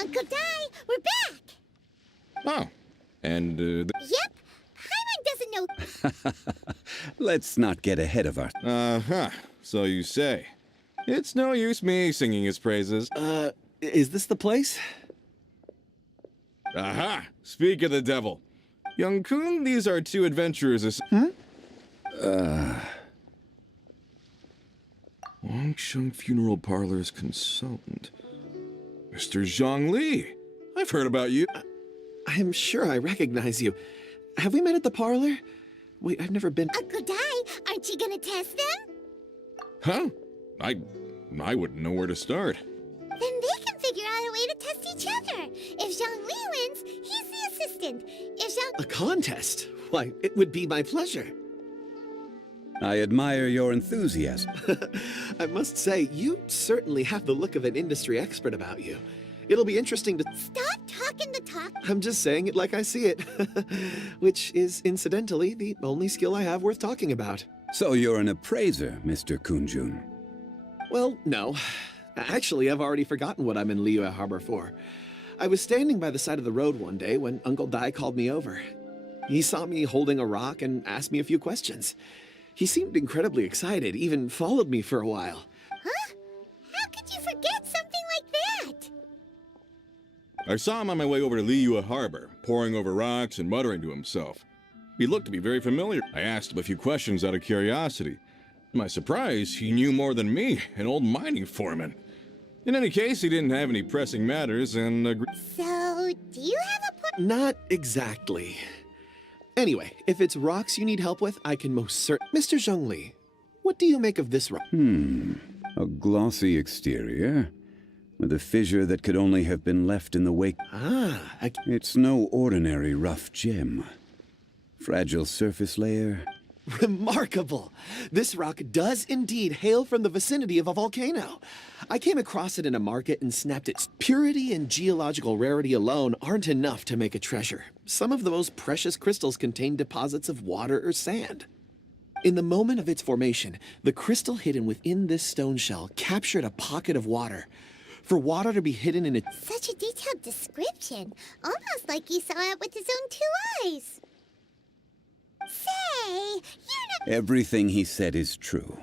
Uncle Dai, we're back! Oh. And, Yep, Paimon doesn't know... let's not get ahead of our... Uh-huh. So you say. It's no use me singing his praises. Is this the place? Aha! Speak of the devil. Young Kun, these are two adventurers. Wangsheng Funeral Parlor's consultant. Mr. Zhongli. I've heard about you. I'm sure I recognize you. Have we met at the parlor? Wait, I've never been... Uncle Dai, aren't you gonna test them? Huh? I wouldn't know where to start. Then they can figure out a way to test each other. If Zhongli wins, he's the assistant. If Zhang... A contest? Why, it would be my pleasure. I admire your enthusiasm. I must say, you certainly have the look of an industry expert about you. It'll be interesting to... Stop talking the talk. I'm just saying it like I see it. Which is, incidentally, the only skill I have worth talking about. So you're an appraiser, Mr. Kunjun. Well, no. Actually, I've already forgotten what I'm in Liyue Harbor for. I was standing by the side of the road one day when Uncle Dai called me over. He saw me holding a rock and asked me a few questions. He seemed incredibly excited, even followed me for a while. Huh? How could you forget something like that? I saw him on my way over to Liyue Harbor, poring over rocks and muttering to himself. He looked to be very familiar. I asked him a few questions out of curiosity. To my surprise, he knew more than me, an old mining foreman. In any case, he didn't have any pressing matters and agreed. So, do you have a point? Not exactly. Anyway, if it's rocks you need help with, I can most certainly... Mr. Zhongli, what do you make of this rock? A glossy exterior, with a fissure that could only have been left in the wake. It's no ordinary rough gem. Fragile surface layer. Remarkable! This rock does indeed hail from the vicinity of a volcano. I came across it in a market and snapped it. Purity and geological rarity alone aren't enough to make a treasure. Some of the most precious crystals contain deposits of water or sand. In the moment of its formation, the crystal hidden within this stone shell captured a pocket of water. For water to be hidden in it... Such a detailed description. Almost like he saw it with his own 2 eyes. Say, you're not... Everything he said is true.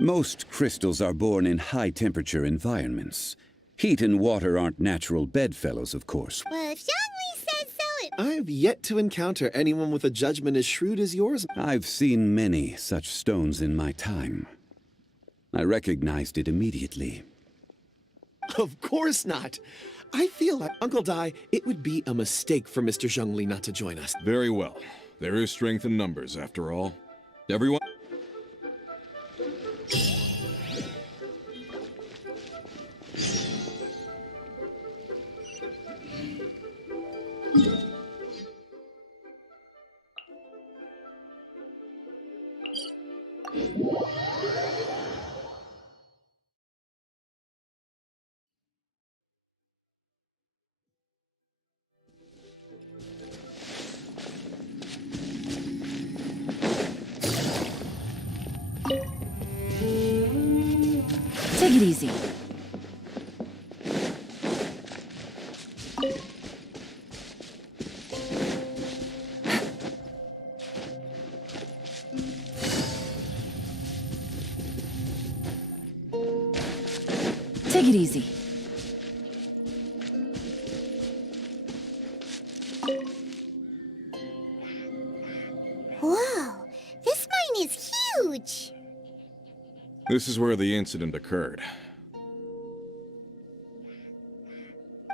Most crystals are born in high-temperature environments. Heat and water aren't natural bedfellows, of course. Well, if Zhongli said so, it... I've yet to encounter anyone with a judgment as shrewd as yours. I've seen many such stones in my time. I recognized it immediately. Of course not. I feel like, Uncle Dai, it would be a mistake for Mr. Zhongli not to join us. Very well. There is strength in numbers, after all. Everyone... Take it easy. Take it easy. Whoa, this mine is huge. This is where the incident occurred.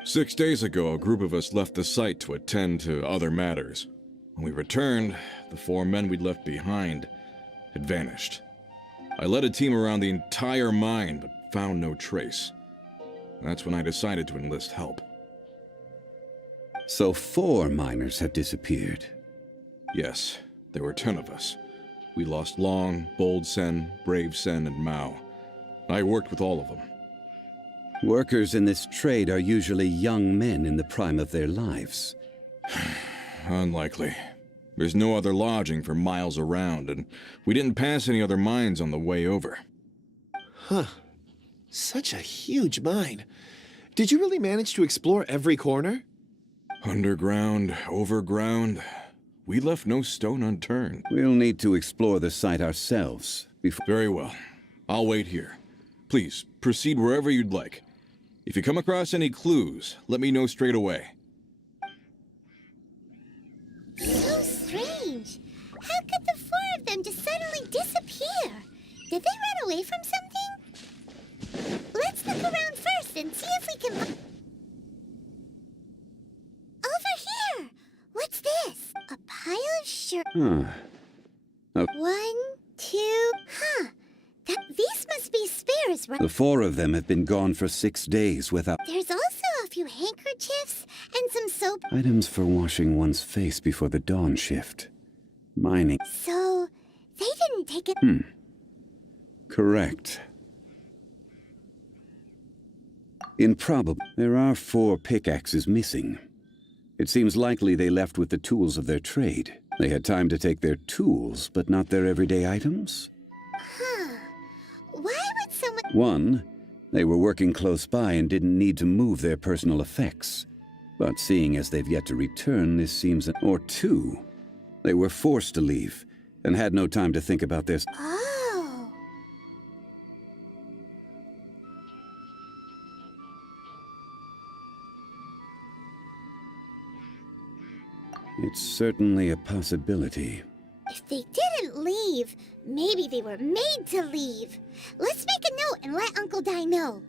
6 days ago, a group of us left the site to attend to other matters. When we returned, the 4 men we'd left behind had vanished. I led a team around the entire mine, but found no trace. That's when I decided to enlist help. So 4 miners have disappeared. Yes, there were 10 of us. We lost Long, Bold Sen, Brave Sen, and Mao. I worked with all of them. Workers in this trade are usually young men in the prime of their lives. Unlikely. There's no other lodging for miles around, and we didn't pass any other mines on the way over. Huh. Such a huge mine. Did you really manage to explore every corner? Underground, overground. We left no stone unturned. We'll need to explore the site ourselves before... Very well. I'll wait here. Please, proceed wherever you'd like. If you come across any clues, let me know straight away. So strange. How could the 4 of them just suddenly disappear? Did they run away from something? Let's look around first and see if we can... Over pile of sure. Huh. One, two, these must be spares, right? The 4 of them have been gone for 6 days without There's also a few handkerchiefs and some soap. items for washing one's face before the dawn shift. Mining. So, they didn't take it. Correct. Improbable. There are 4 pickaxes missing. It seems likely they left with the tools of their trade. They had time to take their tools, but not their everyday items? Why would someone... 1, they were working close by and didn't need to move their personal effects. But seeing as they've yet to return, this seems... Or 2, they were forced to leave and had no time to think about this. Oh. It's certainly a possibility. If they didn't leave, maybe they were made to leave. Let's make a note and let Uncle Di know.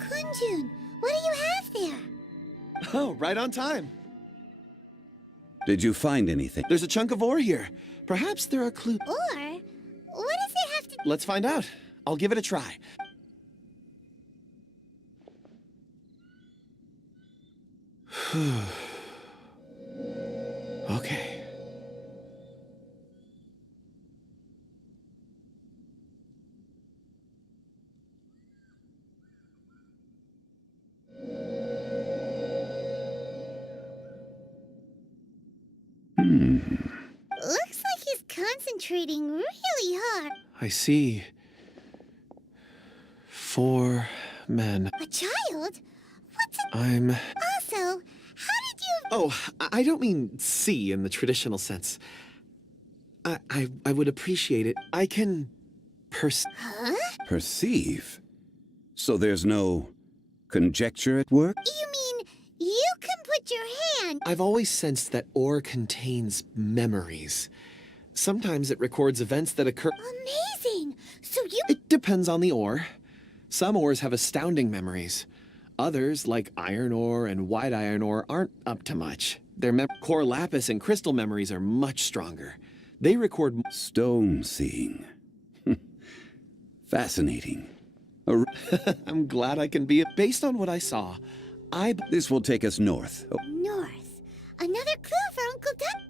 Kunjun, what do you have there? Oh, right on time. Did you find anything? There's a chunk of ore here. Perhaps there are clues. Or, what does it have to... Let's find out. I'll give it a try. Okay. Looks like he's concentrating really hard. I see. 4 men. A child? What's it? I'm... Also, how did you... Oh, I don't mean see in the traditional sense. I would appreciate it. I can... Huh? Perceive? So there's no conjecture at work? You mean you can put your hand... I've always sensed that ore contains memories. Sometimes it records events that occur... Amazing! So you... It depends on the ore. Some ores have astounding memories. Others, like iron ore and white iron ore, aren't up to much. Their core lapis and crystal memories are much stronger. They record... Stone seeing. Fascinating. I'm glad I can be... Based on what I saw, This will take us north. Oh, North. Another clue for Uncle Duck.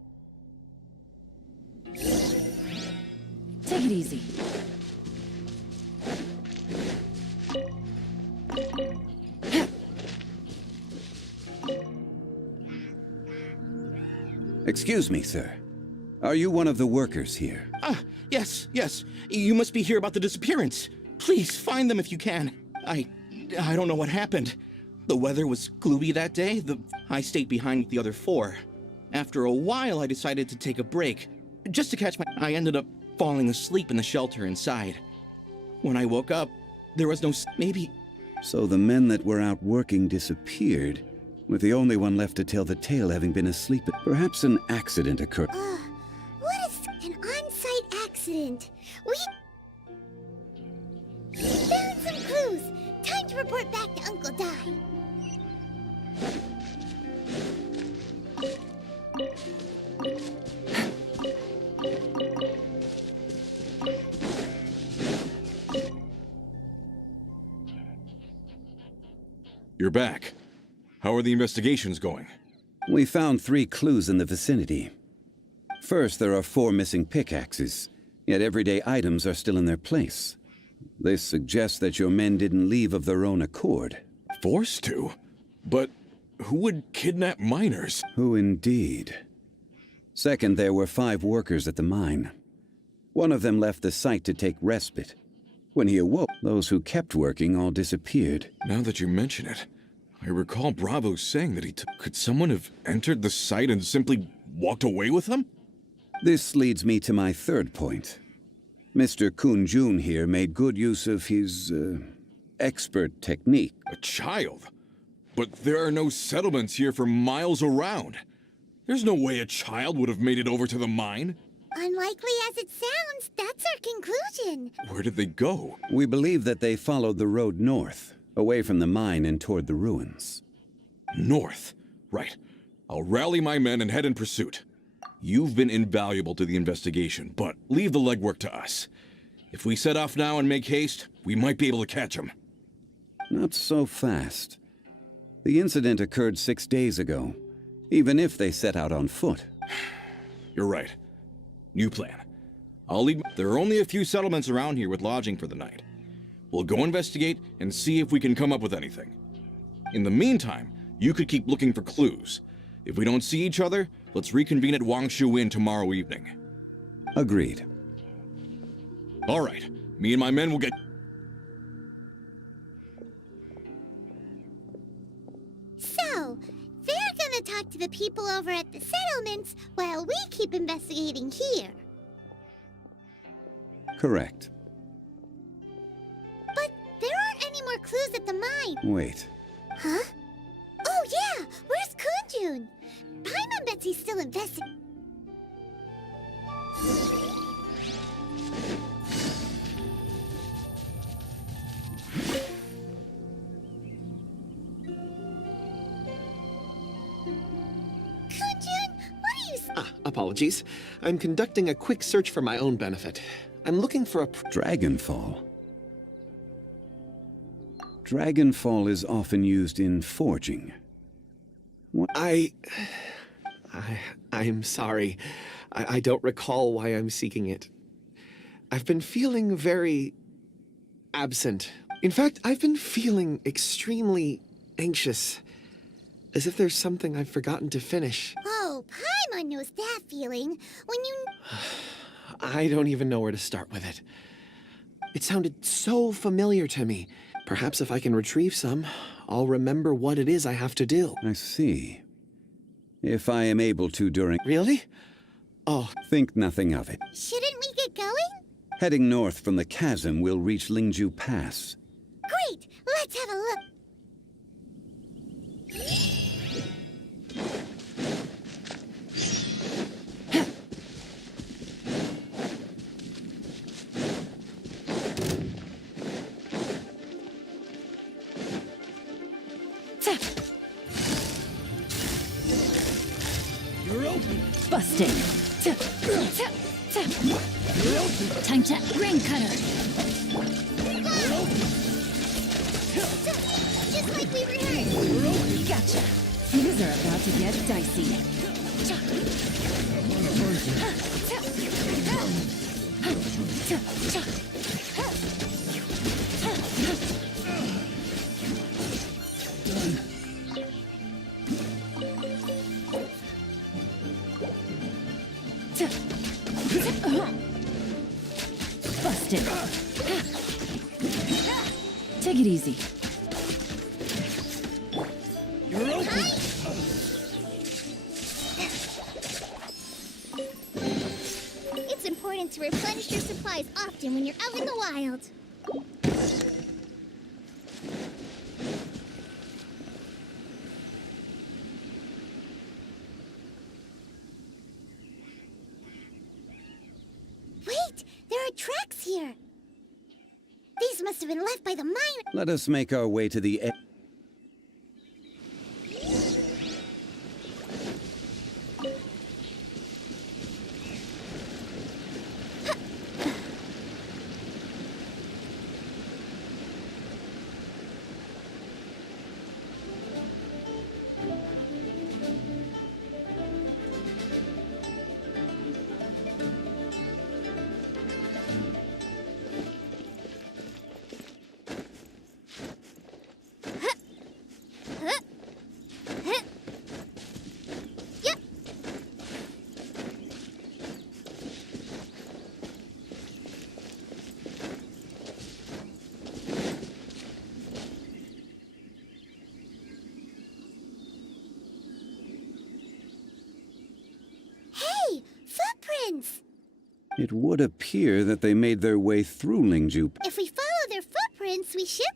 Take it easy. excuse me, sir. Are you one of the workers here? Yes. You must be here about the disappearance. Please, find them if you can. I don't know what happened. The weather was gloomy that day. I stayed behind with the other 4. After a while, I decided to take a break. Just to catch I ended up falling asleep in the shelter inside. When I woke up, there was no... maybe... So the men that were out working disappeared, with the only one left to tell the tale having been asleep. Perhaps an accident occurred. What is an on-site accident? We found some clues. Time to report back to Uncle Di. You're back. How are the investigations going? We found 3 clues in the vicinity. First, there are 4 missing pickaxes, yet everyday items are still in their place. This suggests that your men didn't leave of their own accord. Forced to? But who would kidnap miners? Who indeed? Second, there were 5 workers at the mine. One of them left the site to take respite. When he awoke, those who kept working all disappeared. Now that you mention it, I recall Bravo saying that could someone have entered the site and simply walked away with them? This leads me to my third point. Mr. Kunjun here made good use of his, expert technique. A child? But there are no settlements here for miles around. There's no way a child would have made it over to the mine. Unlikely as it sounds, that's our conclusion. Where did they go? We believe that they followed the road north, away from the mine and toward the ruins. North. Right. I'll rally my men and head in pursuit. You've been invaluable to the investigation, but leave the legwork to us. If we set off now and make haste, we might be able to catch them. Not so fast. The incident occurred 6 days ago, even if they set out on foot. You're right. New plan. I'll lead. There are only a few settlements around here with lodging for the night. We'll go investigate and see if we can come up with anything. In the meantime, you could keep looking for clues. If we don't see each other, let's reconvene at Wangshu Inn tomorrow evening. Agreed. All right. Me and my men will get... So, they're gonna talk to the people over at the settlements while we keep investigating here. Correct. But there aren't any more clues at the mine. Wait. Huh? Oh yeah! Where's Kunjun? Paimon bets he's still investigating. Kunjun, what are you... Apologies. I'm conducting a quick search for my own benefit. I'm looking for a... Dragonfall. Dragonfall is often used in forging. What? I'm sorry. I don't recall why I'm seeking it. I've been feeling very... absent. In fact, I've been feeling extremely anxious. As if there's something I've forgotten to finish. Oh, Paimon knows that feeling. When you... I don't even know where to start with it. It sounded so familiar to me. Perhaps if I can retrieve some, I'll remember what it is I have to do. I see. If I am able to during... Really? Oh. Think nothing of it. Shouldn't we get going? Heading north from the chasm, we'll reach Lingju Pass. Great! Let's have a look. Busted. Time to grain cutter. Just like we rehearsed. Gotcha. Things are about to get dicey. Busted. Take it easy. You're open. It's important to replenish your supplies often when you're out in the wild. Wait, there are tracks here. These must have been left by the miner. Let us make our way to the edge. Yep. Hey, footprints! It would appear that they made their way through Lingju. If we follow their footprints, we should...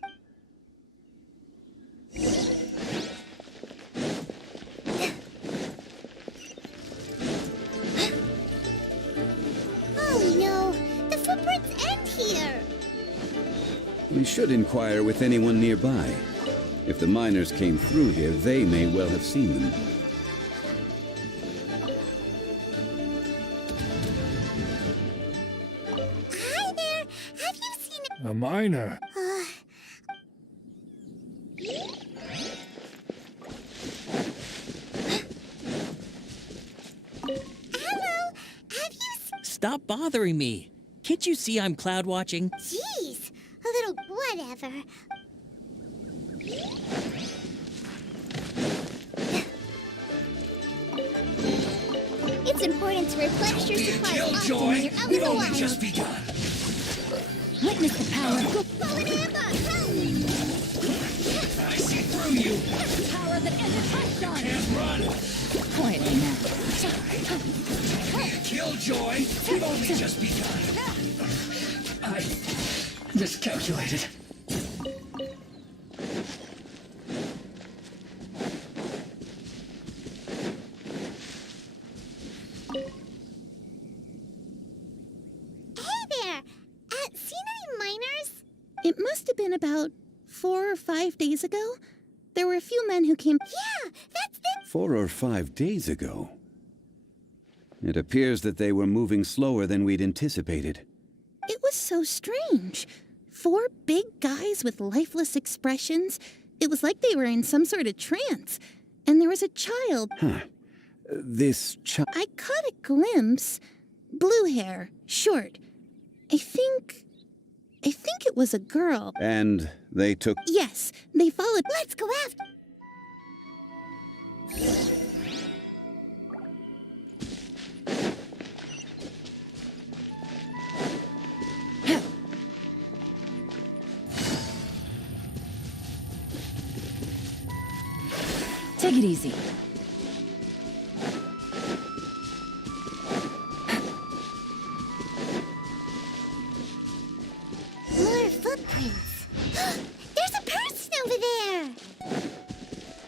We should inquire with anyone nearby. If the miners came through here, they may well have seen them. Hi there! Have you seen A miner. Hello! Have you Stop bothering me. Can't you see I'm cloud watching? Jeez! A little whatever. It's important to replenish your supplies often when you're out in the wild. begun. Witness the power. Fall in ambush! I see through you. Power that ended touchdown. Can't run. Quietly now. Killjoy. We've only just begun. I miscalculated. Hey there! Seen any miners? It must have been about 4 or 5 days ago. There were a few men who came. Yeah, that's it! 4 or 5 days ago. It appears that they were moving slower than we'd anticipated. It was so strange. 4 big guys with lifeless expressions. It was like they were in some sort of trance. And there was a child. Huh. This child... I caught a glimpse. Blue hair, short. I think it was a girl. And they took... Yes, they followed. Let's go after... Take it easy. More footprints. There's a person over there!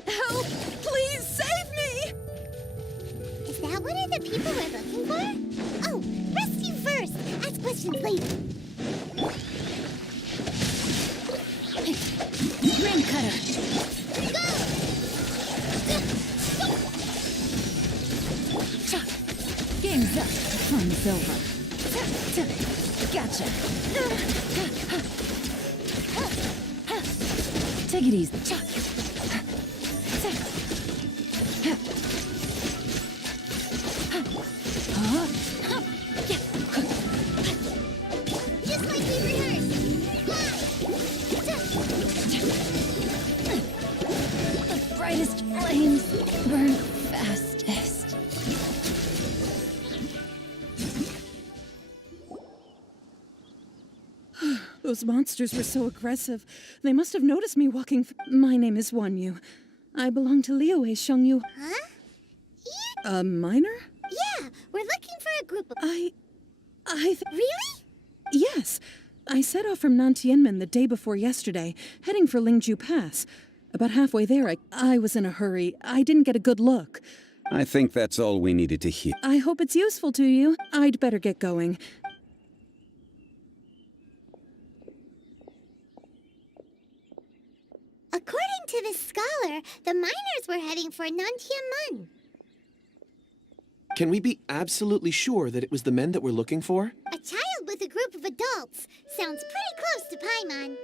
Help! Please save me! Is that one of the people we're looking for? Oh, rescue first! Ask questions later. Ring cutter. Game's up. Fun's over. Gotcha. Take it easy. Just like we rehearsed. The brightest flames burn fastest. Those monsters were so aggressive. They must have noticed me walking. My name is Wanyu. I belong to Liyue Shengyu. Huh? A miner? Yeah, we're looking for a group of... Really? Yes. I set off from Nantianmen the day before yesterday, heading for Lingju Pass. About halfway there, I was in a hurry. I didn't get a good look. I think that's all we needed to hear. I hope it's useful to you. I'd better get going. According to this scholar, the miners were heading for Nantianmen. Can we be absolutely sure that it was the men that we're looking for? A child with a group of adults. Sounds pretty close to Paimon.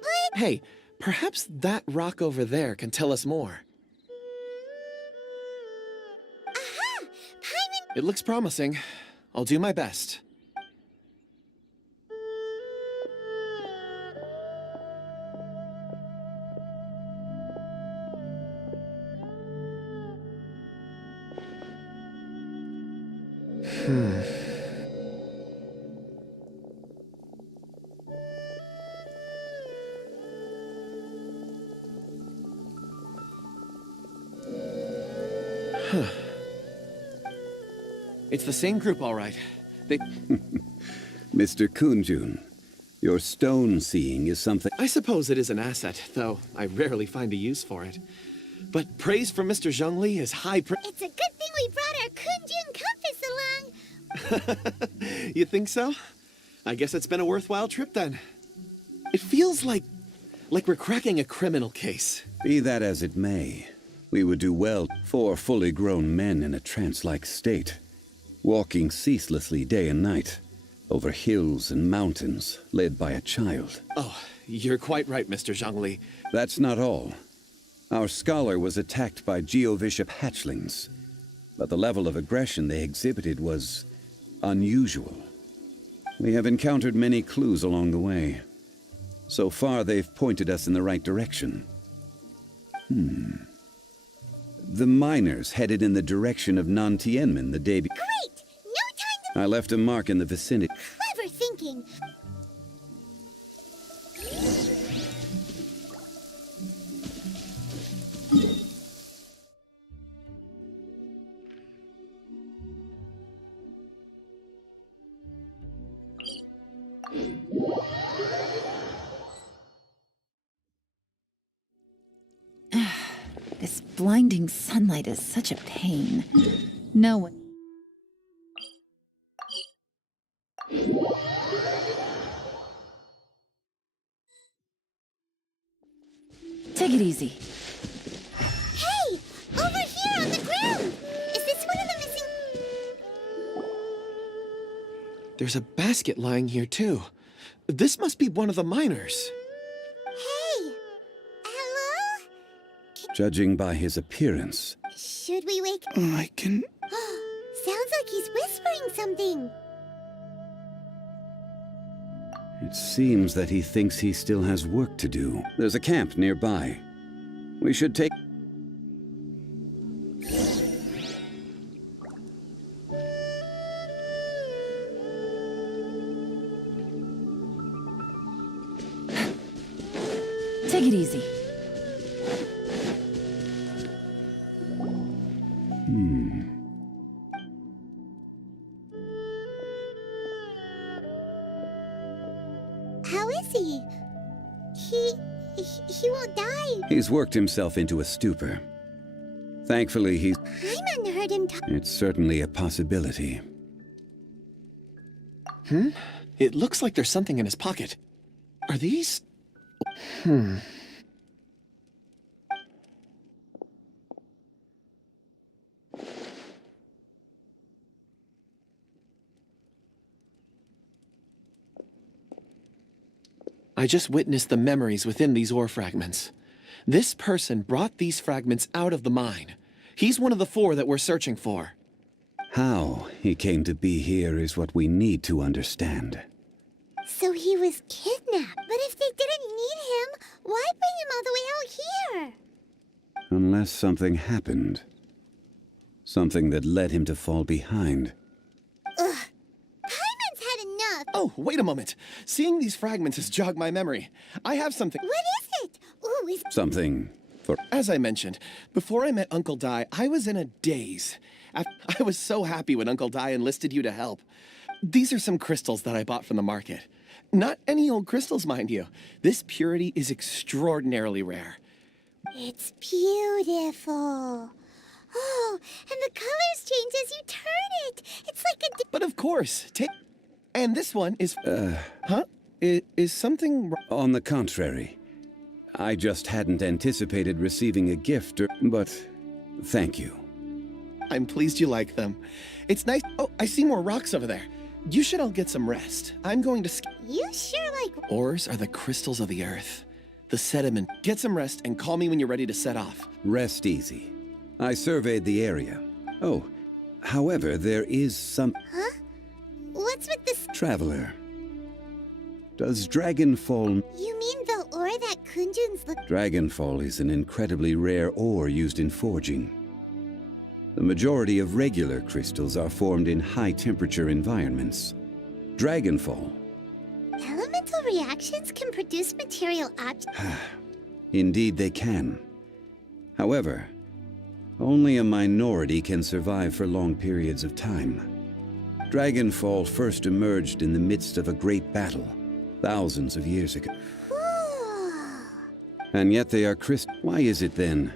But... Hey, perhaps that rock over there can tell us more. Aha! Paimon... It looks promising. I'll do my best. It's the same group, all right. They... Mr. Kunjun, your stone seeing is something... I suppose it is an asset, though I rarely find a use for it. But praise from Mr. Zhongli is high pra... It's a good thing we brought our Kunjun compass along. You think so? I guess it's been a worthwhile trip then. It feels like we're cracking a criminal case. Be that as it may, we would do well, 4 fully grown men in a trance-like state, walking ceaselessly day and night, over hills and mountains, led by a child. Oh, you're quite right, Mr. Zhongli. That's not all. Our scholar was attacked by Geovishap hatchlings, but the level of aggression they exhibited was unusual. We have encountered many clues along the way. So far, they've pointed us in the right direction. The miners headed in the direction of Nantianmen the day before. Great! No time to... I left a mark in the vicinity. Clever thinking. This blinding sunlight is such a pain. No one... Take it easy. Hey! Over here on the ground! Is this one of the missing... There's a basket lying here, too. This must be one of the miners. Hey! Hello? Judging by his appearance, Should we wake... I can... Sounds like he's whispering something. it seems that he thinks he still has work to do. There's a camp nearby. We should take... Take it easy. How is he? He won't die. He's worked himself into a stupor. Thankfully, he's... Paimon heard him talk. It's certainly a possibility. It looks like there's something in his pocket. Are these... I just witnessed the memories within these ore fragments. This person brought these fragments out of the mine. He's one of the 4 that we're searching for. How he came to be here is what we need to understand. So he was kidnapped. But if they didn't need him, why bring him all the way out here? Unless something happened. Something that led him to fall behind. Ugh. Paimon's had enough. Oh, wait a moment. Seeing these fragments has jogged my memory. I have something... What is it? Ooh, is... Something for... As I mentioned, before I met Uncle Dai, I was in a daze. I was so happy when Uncle Dai enlisted you to help. These are some crystals that I bought from the market. Not any old crystals, mind you. This purity is extraordinarily rare. It's beautiful. Oh, and the colors change as you turn it. It's like a... But of course, take... And this one is... Huh? Is something... On the contrary. I just hadn't anticipated receiving a gift, but thank you. I'm pleased you like them. It's nice... Oh, I see more rocks over there. You should all get some rest. I'm going to... You sure like... Ores are the crystals of the earth. The sediment. Get some rest and call me when you're ready to set off. Rest easy. I surveyed the area. Oh, however, there is some... Huh? What's with this... Traveler. Does Dragonfall... You mean the ore that Kunjun's look... Dragonfall is an incredibly rare ore used in forging. The majority of regular crystals are formed in high-temperature environments. Dragonfall... Elemental reactions can produce material objects. Indeed they can. However, only a minority can survive for long periods of time. Dragonfall first emerged in the midst of a great battle, thousands of years ago. And yet they are Why is it then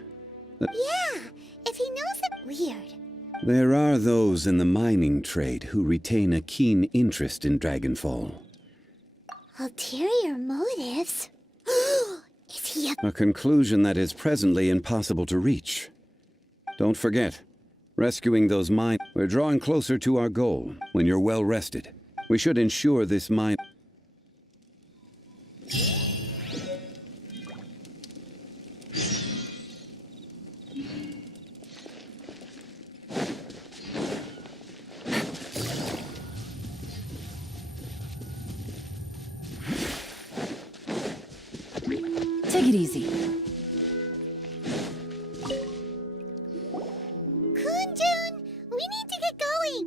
that... Yeah, if he knows it... Weird. There are those in the mining trade who retain a keen interest in Dragonfall. Ulterior motives? Is he a... A conclusion that is presently impossible to reach. Don't forget, rescuing those mine... We're drawing closer to our goal. When you're well rested, we should ensure this mine... Take it easy. Kunjun! We need to get going!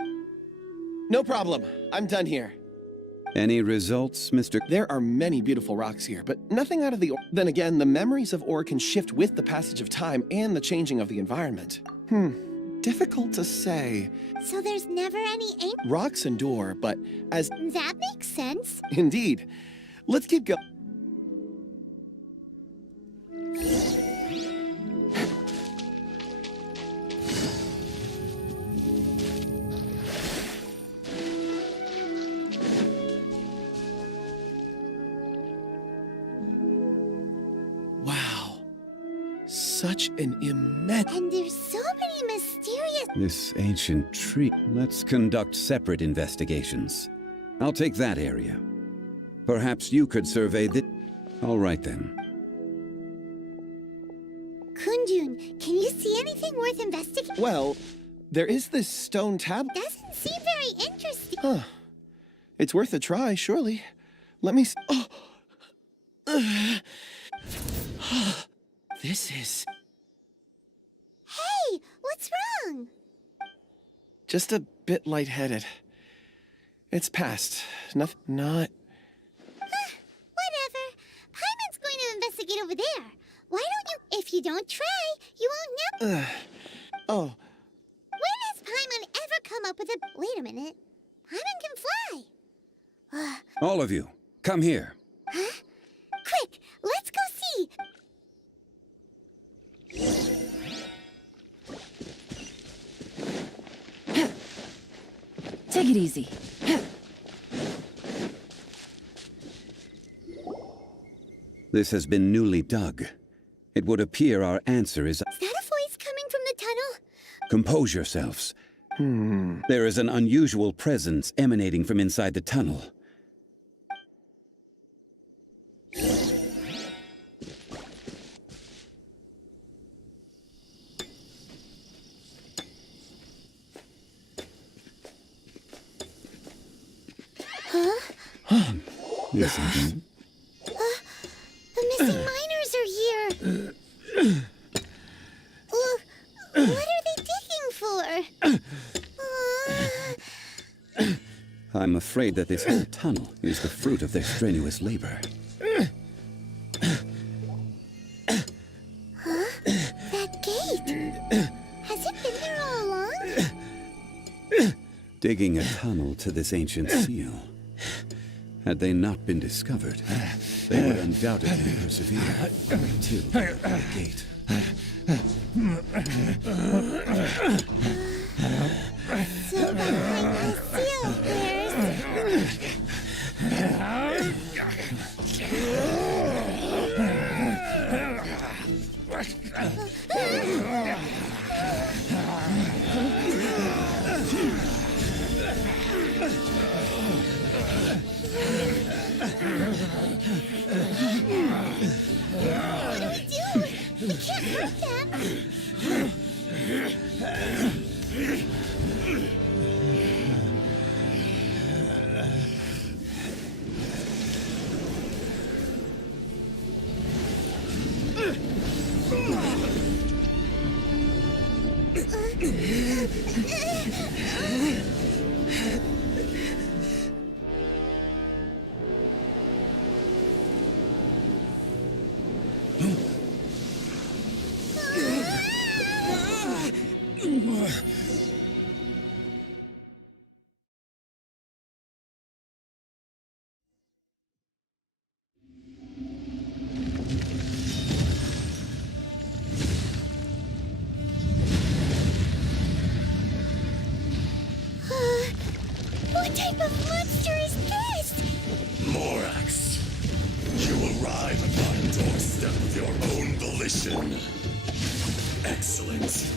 No problem. I'm done here. Any results, Mr. There are many beautiful rocks here, but nothing out of the... Then again, the memories of ore can shift with the passage of time and the changing of the environment. Difficult to say. So there's never any ink? Rocks endure, but as... That makes sense. Indeed. Let's keep going. Wow. Such an immense... And there's so many mysterious... This ancient tree... Let's conduct separate investigations. I'll take that area. Perhaps you could survey the... All right, then. Kunjun, can you see anything worth investigating? Well, there is this stone tablet. Doesn't seem very interesting. Huh. It's worth a try, surely. Let me... This is... Hey, what's wrong? just a bit lightheaded. It's past. Not... Whatever. Paimon's going to investigate over there. Why don't you... If you don't try, you won't know... Oh. When has Paimon ever come up with a... Wait a minute. Paimon can fly. All of you, come here. Huh? Quick, let's go see. Take it easy. This has been newly dug. It would appear our answer is... Is that a voice coming from the tunnel? Compose yourselves. There is an unusual presence emanating from inside the tunnel. Huh? Listen. The missing miners are here. What are they digging for? I'm afraid that this tunnel is the fruit of their strenuous labor. Huh? That gate. Has it been there all along? Digging a tunnel to this ancient seal. Had they not been discovered, they would undoubtedly persevere until the gate. So behind the seal, there's... What do we do? We can't hurt them. What type of monster is this? Morax. Destruction. Excellent.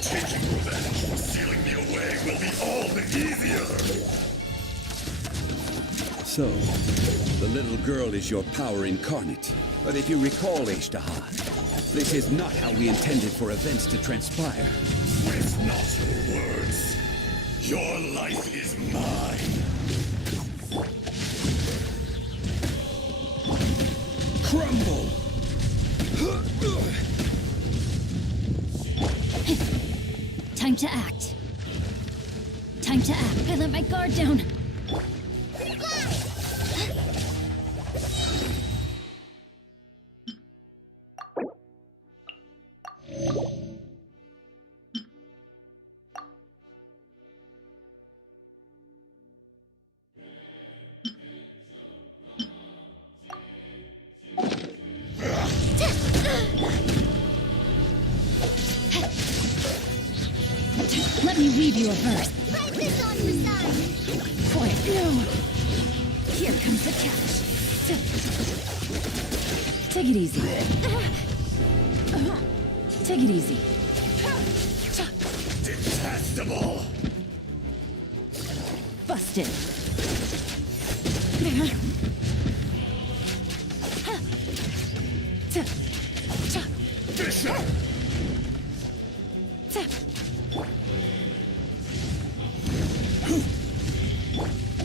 Taking revenge and sealing me away will be all the easier. So, the little girl is your power incarnate. But if you recall, Ishtaha, this is not how we intended for events to transpire. Waste not your words. Your life is mine. Crumble! Time to act. Time to act. I let my guard down. Let me read you a verse. Write this on your side. Quiet. No. Here comes the catch. Take it easy. Take it easy. Detestable. Busted. Fisher!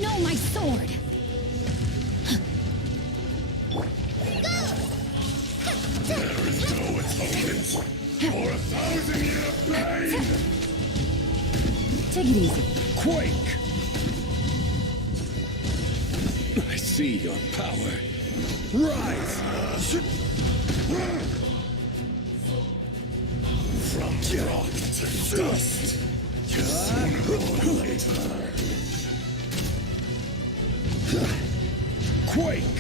No, my sword. There is no atonement for 1,000-year pain! Take it easy. Quake! I see your power. Rise! From rock to dust, sooner or later. Quake!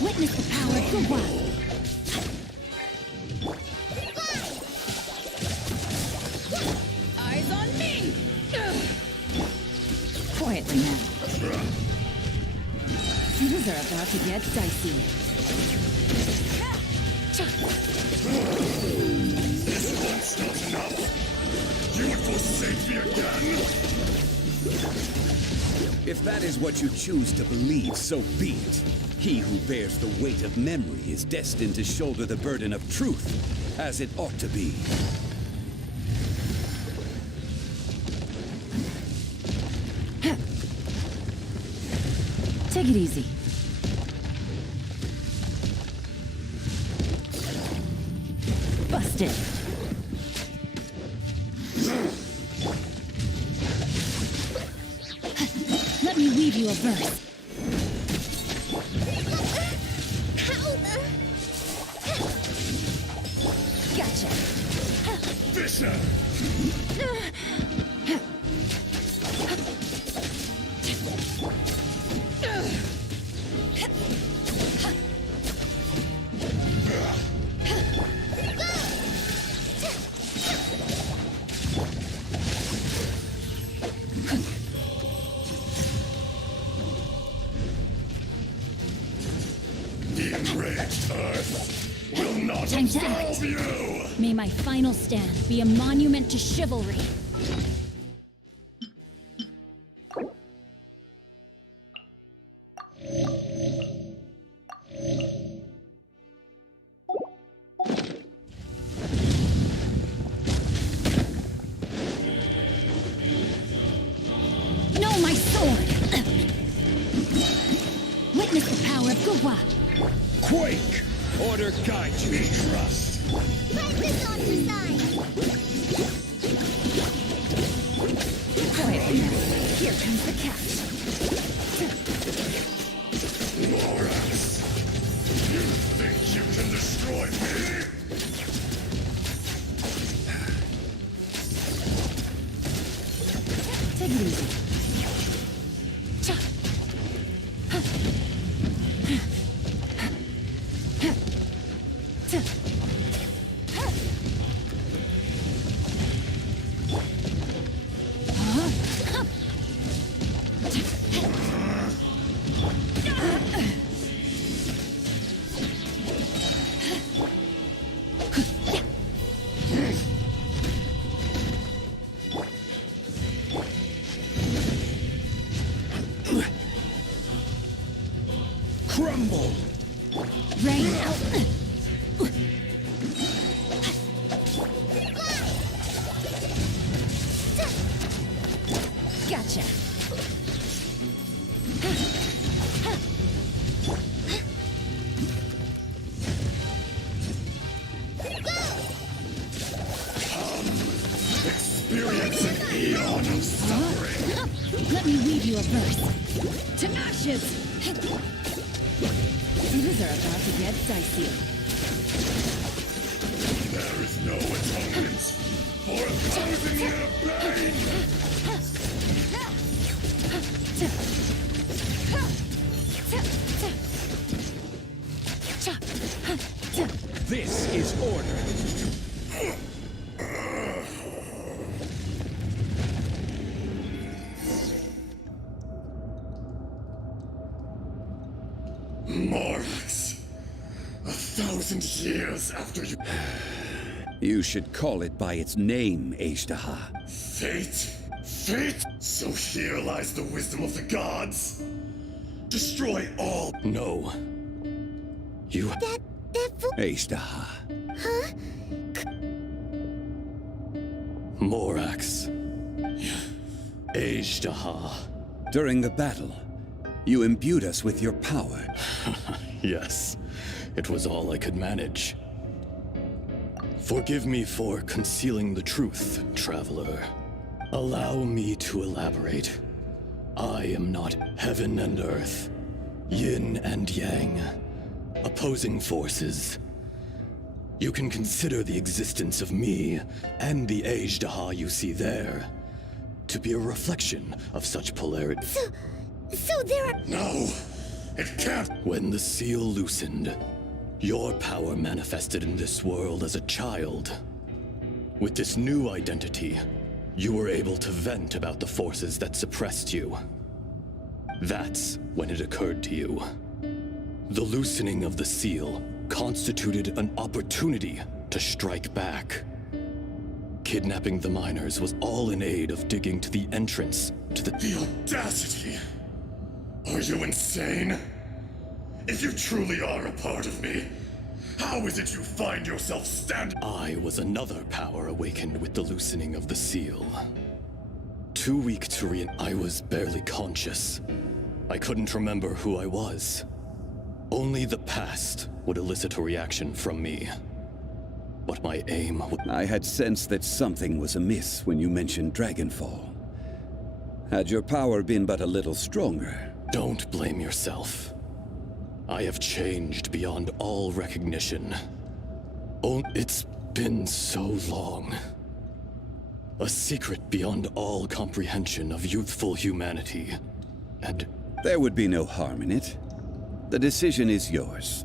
Witness the power of the wild. Eyes on me! Quietly now. Things are about to get dicey. This one's not enough. You would forsake me again? If that is what you choose to believe, so be it. He who bears the weight of memory is destined to shoulder the burden of truth, as it ought to be. Take it easy. Busted. Let me weave you a verse. Gotcha. Fisher! The enraged earth will not Time to absolve act. you! May my final stand be a monument to chivalry. No, my sword! Witness the power of Gua. Quake! Order guide you. Trust. Write this on your side. Quietly now. Here comes the catch. Morax! You think you can destroy me? Take it easy. eon of suffering. Let me read you a verse. To ashes! Things are about to get dicey. There is no atonement for 1,000-year pain! This is order. Morax, 1,000 years after you... You should call it by its name, Ajdaha. Fate? Fate? So here lies the wisdom of the gods. Destroy all... No. You... That Ajdaha. Huh? Morax. Ajdaha. During the battle, you imbued us with your power. Yes, it was all I could manage. Forgive me for concealing the truth, traveler. Allow me to elaborate. I am not heaven and earth, yin and yang, opposing forces. You can consider the existence of me and the Ajdaha you see there to be a reflection of such polarity. So there are... No! It can't! When the seal loosened, your power manifested in this world as a child. With this new identity, you were able to vent about the forces that suppressed you. That's when it occurred to you. The loosening of the seal constituted an opportunity to strike back. Kidnapping the miners was all in aid of digging to the entrance to the... The audacity! Are you insane? If you truly are a part of me, how is it you find yourself standing? I was another power awakened with the loosening of the seal. Too weak to I was barely conscious. I couldn't remember who I was. Only the past would elicit a reaction from me. But my aim would... I had sensed that something was amiss when you mentioned Dragonfall. Had your power been but a little stronger... Don't blame yourself. I have changed beyond all recognition. Oh, it's been so long. A secret beyond all comprehension of youthful humanity. And... There would be no harm in it. The decision is yours.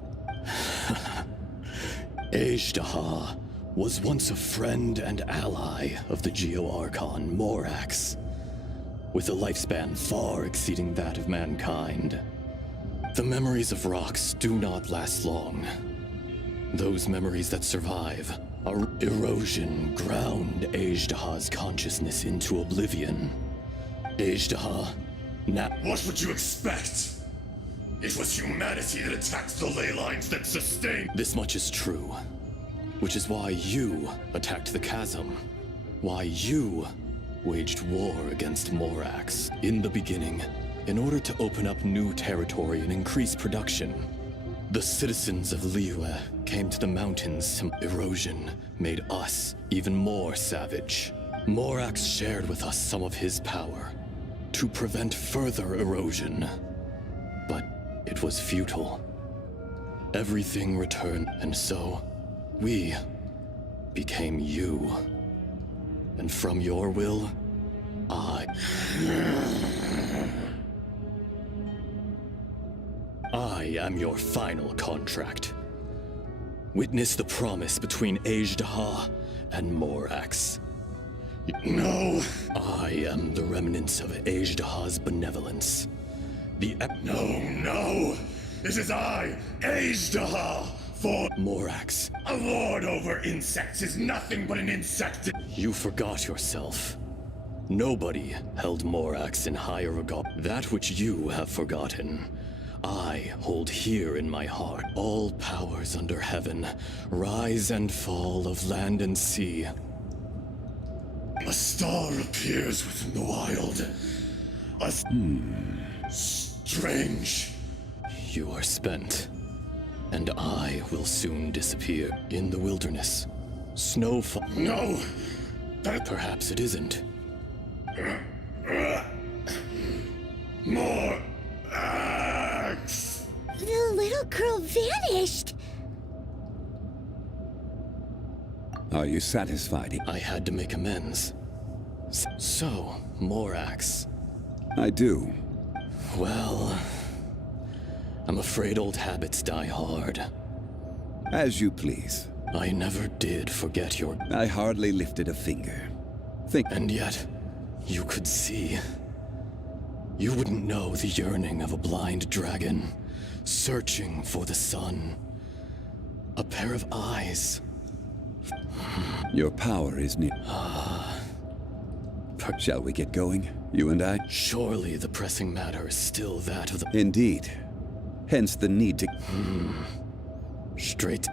Ajdaha was once a friend and ally of the Geo-Archon Morax, with a lifespan far exceeding that of mankind. The memories of rocks do not last long. Those memories that survive are erosion ground Ajdaha's consciousness into oblivion. Ajdaha, now... What would you expect? It was humanity that attacked the ley lines that sustained... This much is true. Which is why you attacked the chasm. Why you waged war against Morax in the beginning, in order to open up new territory and increase production. The citizens of Liyue came to the mountains. Erosion made us even more savage. Morax shared with us some of his power to prevent further erosion. But it was futile. Everything returned, and so we became you. And from your will, I am your final contract. Witness the promise between Ajdaha and Morax. No! I am the remnants of Ajdaha's benevolence. No! It is I, Ajdaha! For Morax. A lord over insects is nothing but an insect. You forgot yourself. Nobody held Morax in higher regard. That which you have forgotten, I hold here in my heart. All powers under heaven, rise and fall of land and sea. A star appears within the wild. Strange. You are spent. And I will soon disappear in the wilderness. Snowfall. No! Perhaps it isn't. More axe! The little girl vanished. Are you satisfied? I had to make amends. So, Morax. I do. Well, I'm afraid old habits die hard. As you please. I never did forget your... I hardly lifted a finger. And yet, you could see. You wouldn't know the yearning of a blind dragon, searching for the sun. A pair of eyes. Your power is near. Shall we get going, you and I? Surely the pressing matter is still that of the... Indeed. Hence the need to... Straight...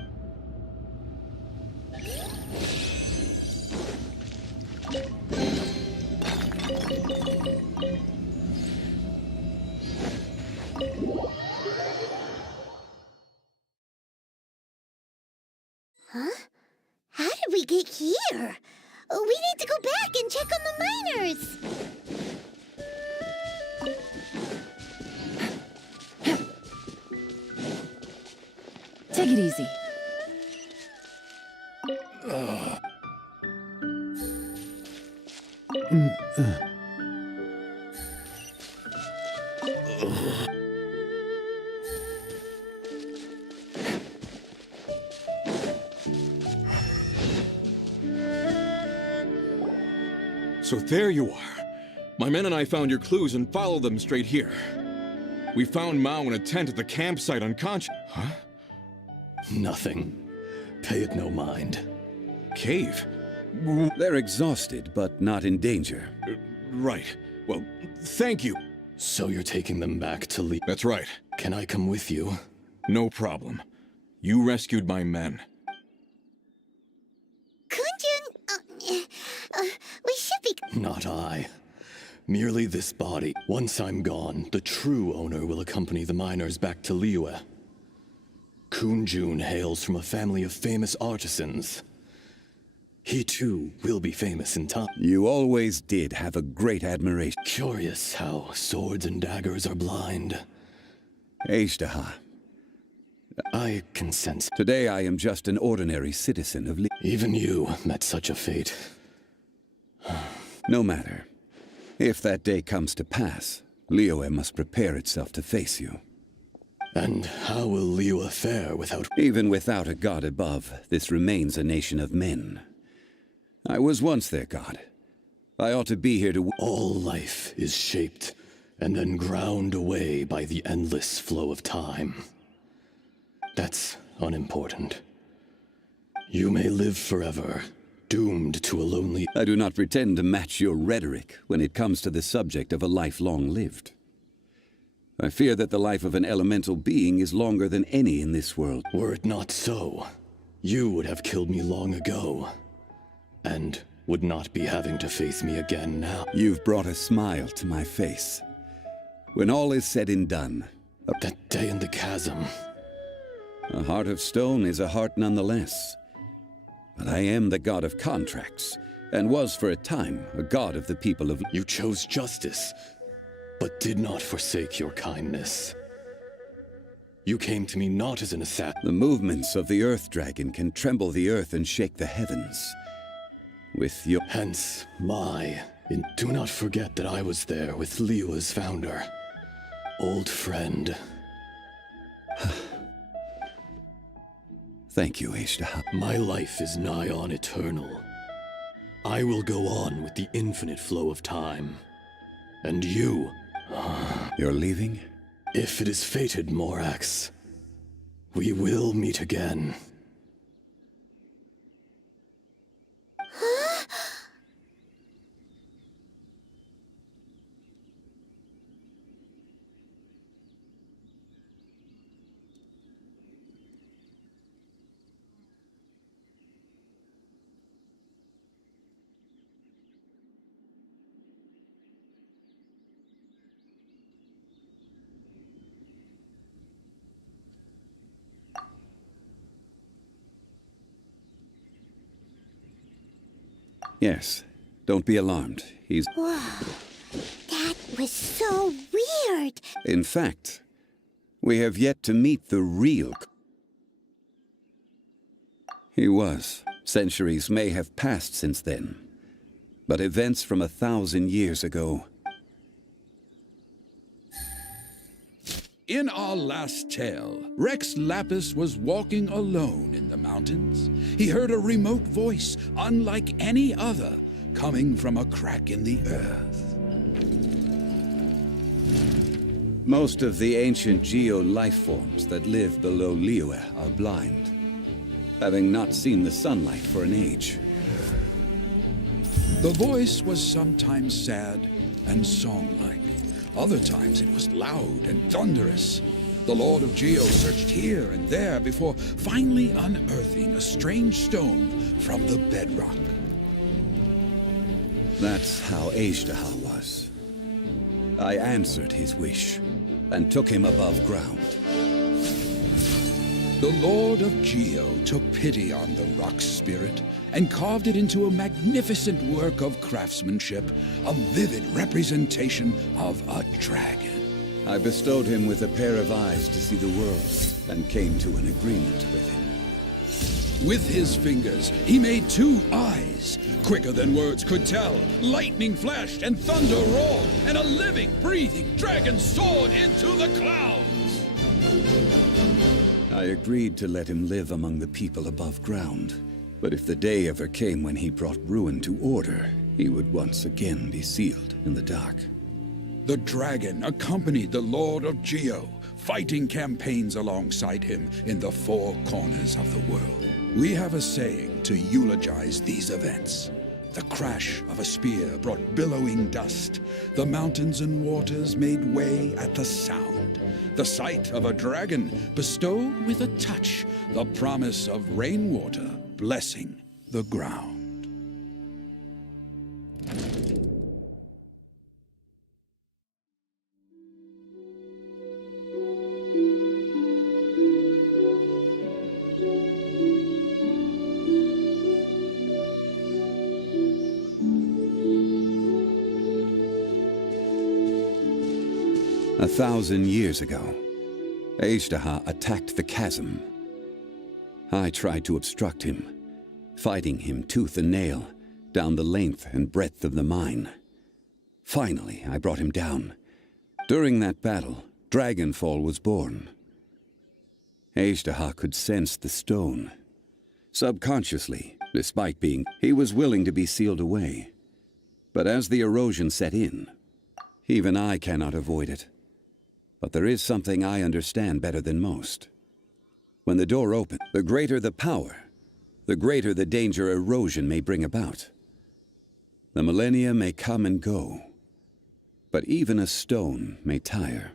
Huh? How did we get here? We need to go back and check on the miners. Take it easy. So there you are. My men and I found your clues and followed them straight here. We found Mao in a tent at the campsite unconscious. Huh? Nothing. Pay it no mind. Cave? They're exhausted, but not in danger. Right. Well, thank you. So you're taking them back to Lee? That's right. Can I come with you? No problem. You rescued my men. Kunjun, we should be... Not I. Merely this body. Once I'm gone, the true owner will accompany the miners back to Liyue. Kunjun hails from a family of famous artisans. He too will be famous in time. You always did have a great admiration. Curious how swords and daggers are blind. Eishtaha. I can sense. Today I am just an ordinary citizen of Even you met such a fate. No matter. If that day comes to pass, Liyue must prepare itself to face you. And how will Liyue fare without... Even without a god above, this remains a nation of men. I was once their god. I ought to be here to... All life is shaped and then ground away by the endless flow of time. That's unimportant. You may live forever, doomed to a lonely... I do not pretend to match your rhetoric when it comes to the subject of a life long lived. I fear that the life of an elemental being is longer than any in this world. Were it not so, you would have killed me long ago, and would not be having to face me again now. You've brought a smile to my face. When all is said and done... That day in the chasm... A heart of stone is a heart nonetheless. But I am the god of contracts, and was for a time a god of the people of... You chose justice, but did not forsake your kindness. You came to me not as an assassin. The movements of the Earth Dragon can tremble the earth and shake the heavens. With your... Hence, do not forget that I was there with Liyue's founder. Old friend. Thank you, Eishtaha. My life is nigh on eternal. I will go on with the infinite flow of time. And you... You're leaving? If it is fated, Morax, we will meet again. Yes. Don't be alarmed. He's... Whoa. That was so weird. In fact, we have yet to meet the real... He was. Centuries may have passed since then, but events from 1,000 years ago... In our last tale, Rex Lapis was walking alone in the mountains. He heard a remote voice, unlike any other, coming from a crack in the earth. Most of the ancient geo life forms that live below Liyue are blind, having not seen the sunlight for an age. The voice was sometimes sad and song-like. Other times it was loud and thunderous. The Lord of Geo searched here and there before finally unearthing a strange stone from the bedrock. That's how Ashtaha was. I answered his wish and took him above ground. The Lord of Geo took pity on the rock spirit and carved it into a magnificent work of craftsmanship, a vivid representation of a dragon. I bestowed him with a pair of eyes to see the world and came to an agreement with him. With his fingers, he made 2 eyes. Quicker than words could tell, lightning flashed and thunder roared, and a living, breathing dragon soared into the clouds. I agreed to let him live among the people above ground. But if the day ever came when he brought ruin to order, he would once again be sealed in the dark. The dragon accompanied the Lord of Geo, fighting campaigns alongside him in the 4 corners of the world. We have a saying to eulogize these events. The crash of a spear brought billowing dust. The mountains and waters made way at the sound. The sight of a dragon bestowed with a touch the promise of rainwater blessing the ground. A 1,000 years ago, Ashtaha attacked the chasm. I tried to obstruct him, fighting him tooth and nail down the length and breadth of the mine. Finally, I brought him down. During that battle, Dragonfall was born. Ashtaha could sense the stone. Subconsciously, despite being, he was willing to be sealed away. But as the erosion set in, even I cannot avoid it. But there is something I understand better than most. When the door opens, the greater the power, the greater the danger erosion may bring about. The millennia may come and go, but even a stone may tire.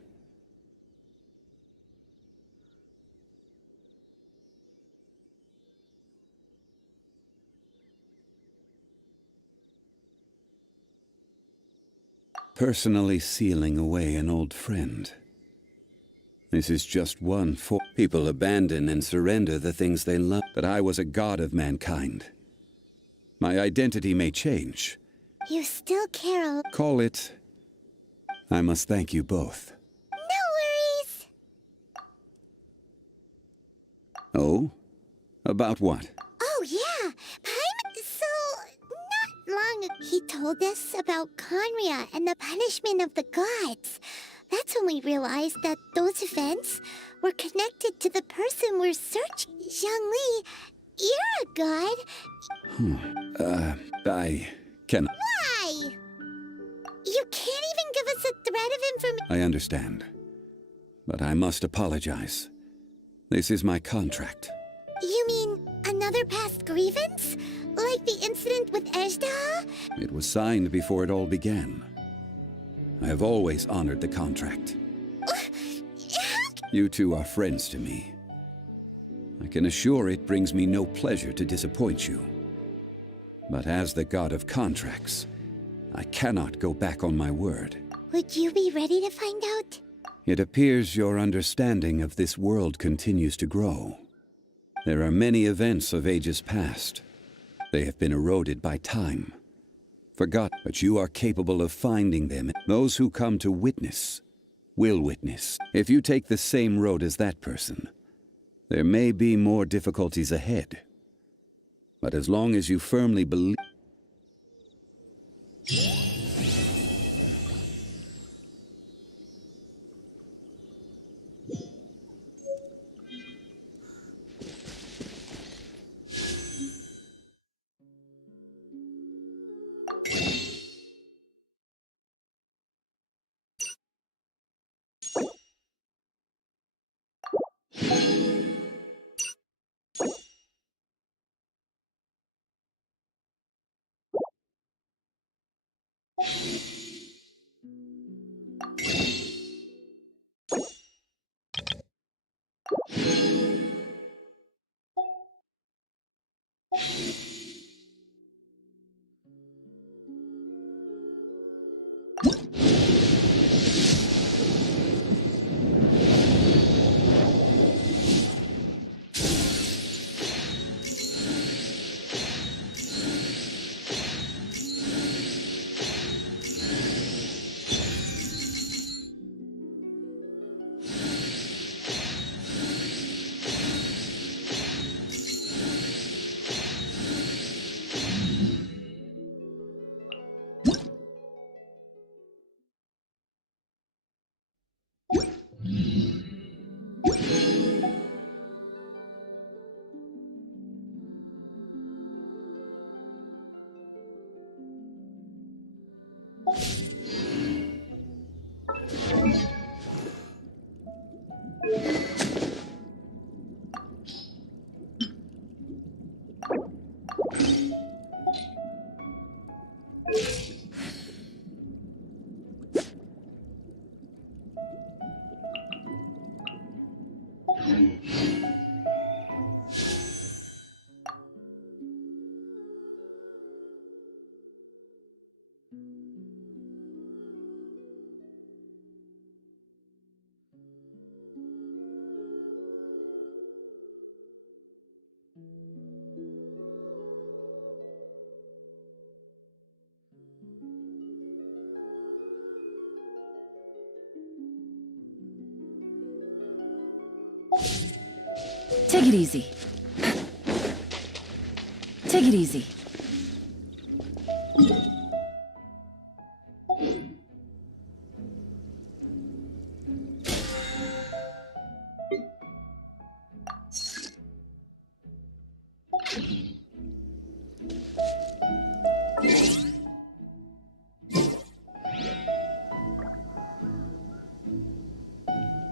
Personally sealing away an old friend. This is just one for people abandon and surrender the things they love. But I was a god of mankind. My identity may change. You still care a... Call it... I must thank you both. No worries! Oh? About what? Oh, yeah. Paimon... So, not long ago, he told us about Conria and the punishment of the gods. That's when we realized that those events were connected to the person we're searching. Zhongli, you're a god. I can... Why? You can't even give us a thread of information. I understand. But I must apologize. This is my contract. You mean another past grievance? Like the incident with Ejda? It was signed before it all began. I have always honored the contract. You two are friends to me. I can assure it brings me no pleasure to disappoint you. But as the god of contracts, I cannot go back on my word. Would you be ready to find out? It appears your understanding of this world continues to grow. There are many events of ages past. They have been eroded by time. forgot, but you are capable of finding them. Those who come to witness will witness. If you take the same road as that person, there may be more difficulties ahead. But as long as you firmly believe... Take it easy. Take it easy.